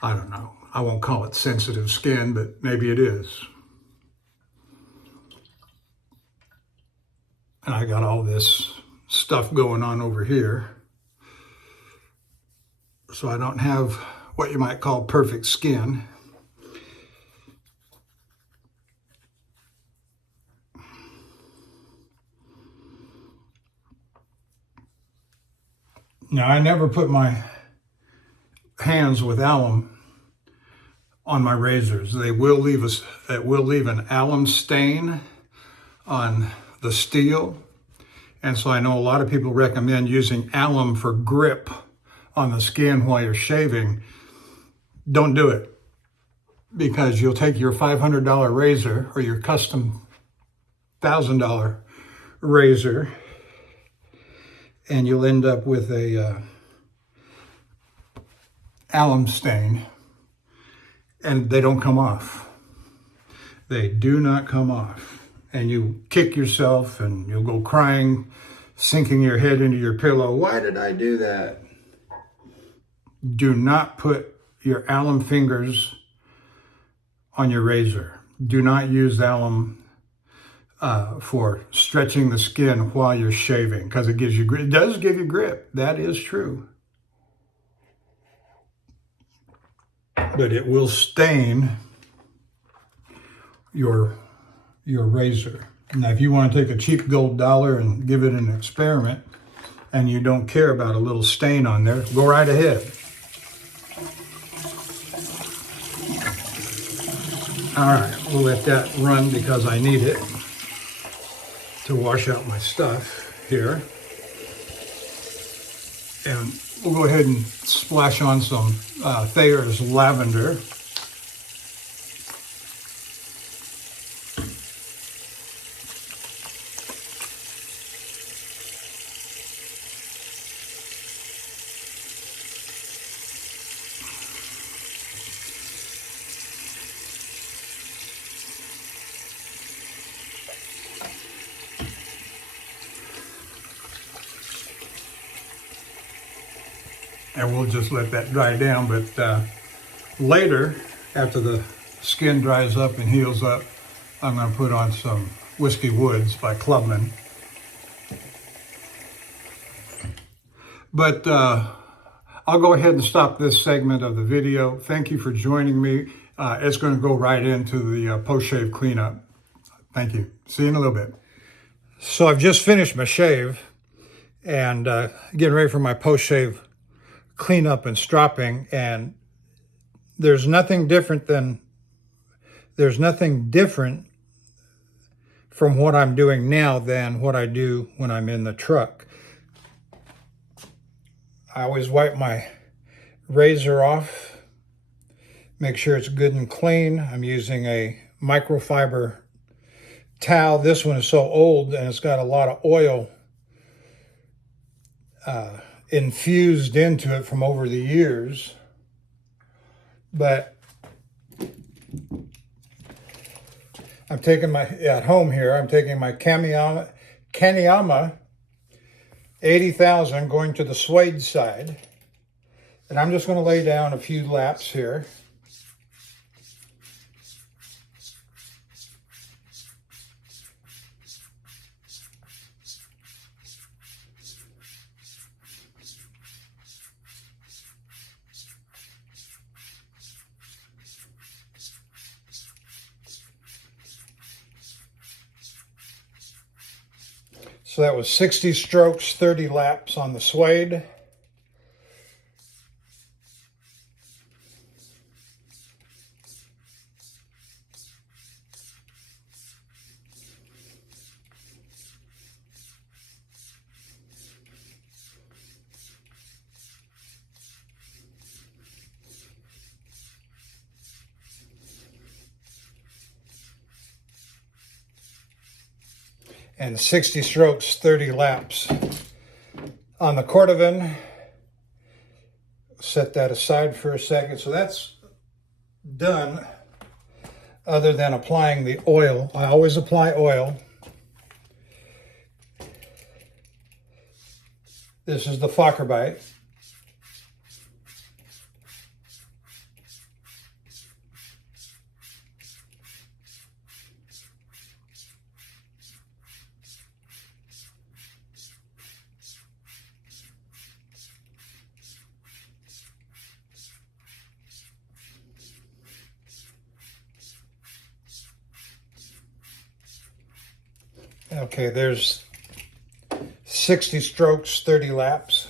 I don't know, I won't call it sensitive skin, but maybe it is. And I got all this stuff going on over here. So I don't have what you might call perfect skin. Now, I never put my hands with alum on my razors. They will leave an alum stain on the steel, And so I know a lot of people recommend using alum for grip on the skin while you're shaving. Don't do it, because you'll take your $500 razor or your custom $1,000 razor and you'll end up with a alum stain, and they don't come off. They do not come off. And you kick yourself and you'll go crying, sinking your head into your pillow. Why did I do that? Do not put your alum fingers on your razor. Do not use alum for stretching the skin while you're shaving, because it gives you grip. It does give you grip. That is true. But it will stain your razor. Now, if you want to take a cheap gold dollar and give it an experiment, and you don't care about a little stain on there, go right ahead. All right, we'll let that run because I need it to wash out my stuff here. And we'll go ahead and splash on some Thayer's lavender. And we'll just let that dry down. But later, after the skin dries up and heals up, I'm going to put on some Whiskey Woods by Clubman. But I'll go ahead and stop this segment of the video. Thank you for joining me. It's going to go right into the post-shave cleanup. Thank you. See you in a little bit. So I've just finished my shave and getting ready for my post-shave cleanup and stropping, and there's nothing different from what I'm doing now than what I do when I'm in the truck. I always wipe my razor off, make sure it's good and clean. I'm using a microfiber towel. This one is so old and it's got a lot of oil infused into it from over the years. But I'm taking at home here, I'm taking my Kaniyama 80,000 going to the suede side. And I'm just going to lay down a few laps here. So that was 60 strokes, 30 laps on the suede. And 60 strokes, 30 laps on the cordovan. Set that aside for a second. So that's done, other than applying the oil. I always apply oil. This is the Facharbeit. Okay, there's 60 strokes, 30 laps.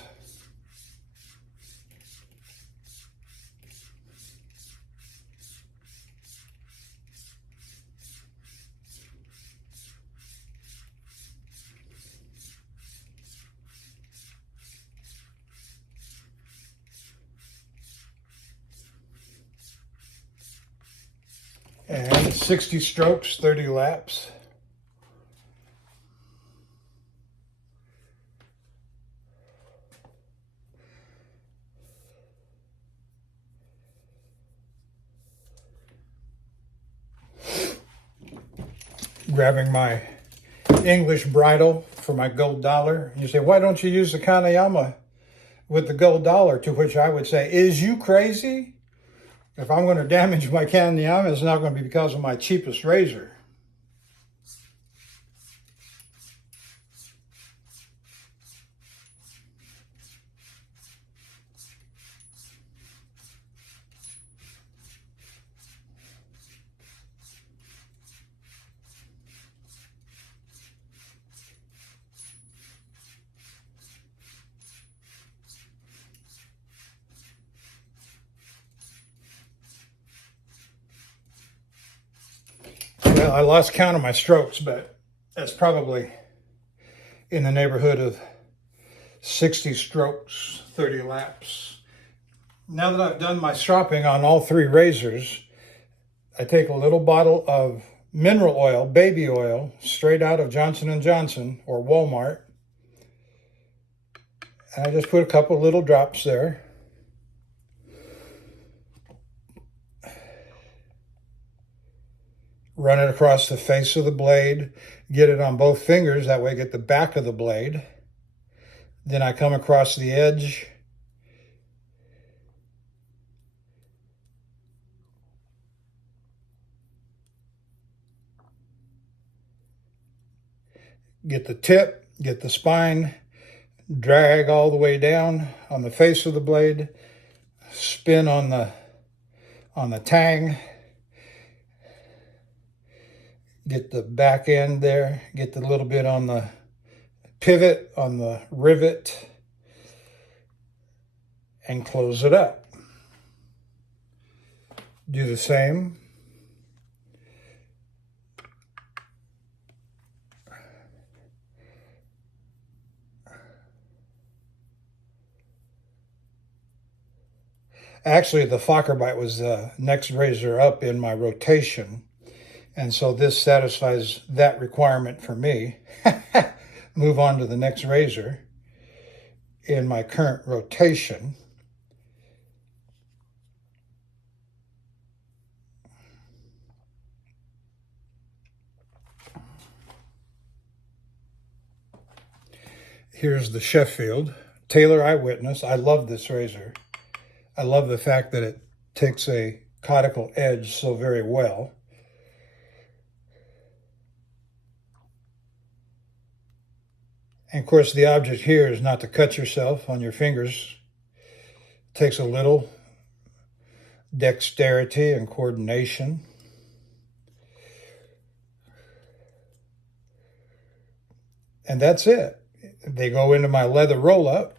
And 60 strokes, 30 laps. Grabbing my English bridle for my gold dollar. You say, why don't you use the Kanayama with the gold dollar? To which I would say, is you crazy? If I'm going to damage my Kanayama, it's not going to be because of my cheapest razor. Well, I lost count of my strokes, but that's probably in the neighborhood of 60 strokes, 30 laps. Now that I've done my stropping on all three razors, I take a little bottle of mineral oil, baby oil, straight out of Johnson & Johnson or Walmart. And I just put a couple little drops there. Run it across the face of the blade, get it on both fingers, that way I get the back of the blade. Then I come across the edge. Get the tip, get the spine, drag all the way down on the face of the blade, spin on the tang. Get the back end there, get the little bit on the pivot, on the rivet, and close it up. Do the same. Actually, the Facharbeit was the next razor up in my rotation. And so this satisfies that requirement for me. Move on to the next razor in my current rotation. Here's the Sheffield, Taylor Eyewitness. I love this razor. I love the fact that it takes a conical edge so very well. And of course, the object here is not to cut yourself on your fingers. It takes a little dexterity and coordination. And that's it. They go into my leather roll-up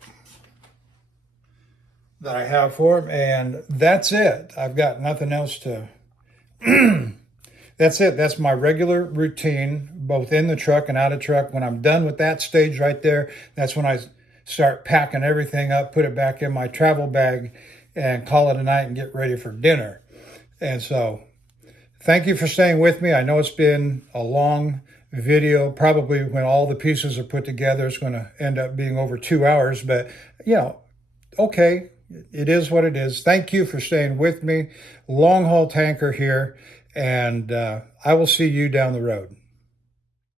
that I have for them, and that's it. I've got nothing else to... That's it. That's my regular routine, both in the truck and out of truck. When I'm done with that stage right there, that's when I start packing everything up, put it back in my travel bag, and call it a night and get ready for dinner. And so, thank you for staying with me. I know it's been a long video. Probably when all the pieces are put together, it's going to end up being over 2 hours. But, you know, okay, it is what it is. Thank you for staying with me. Long Haul Tanker here. And I will see you down the road.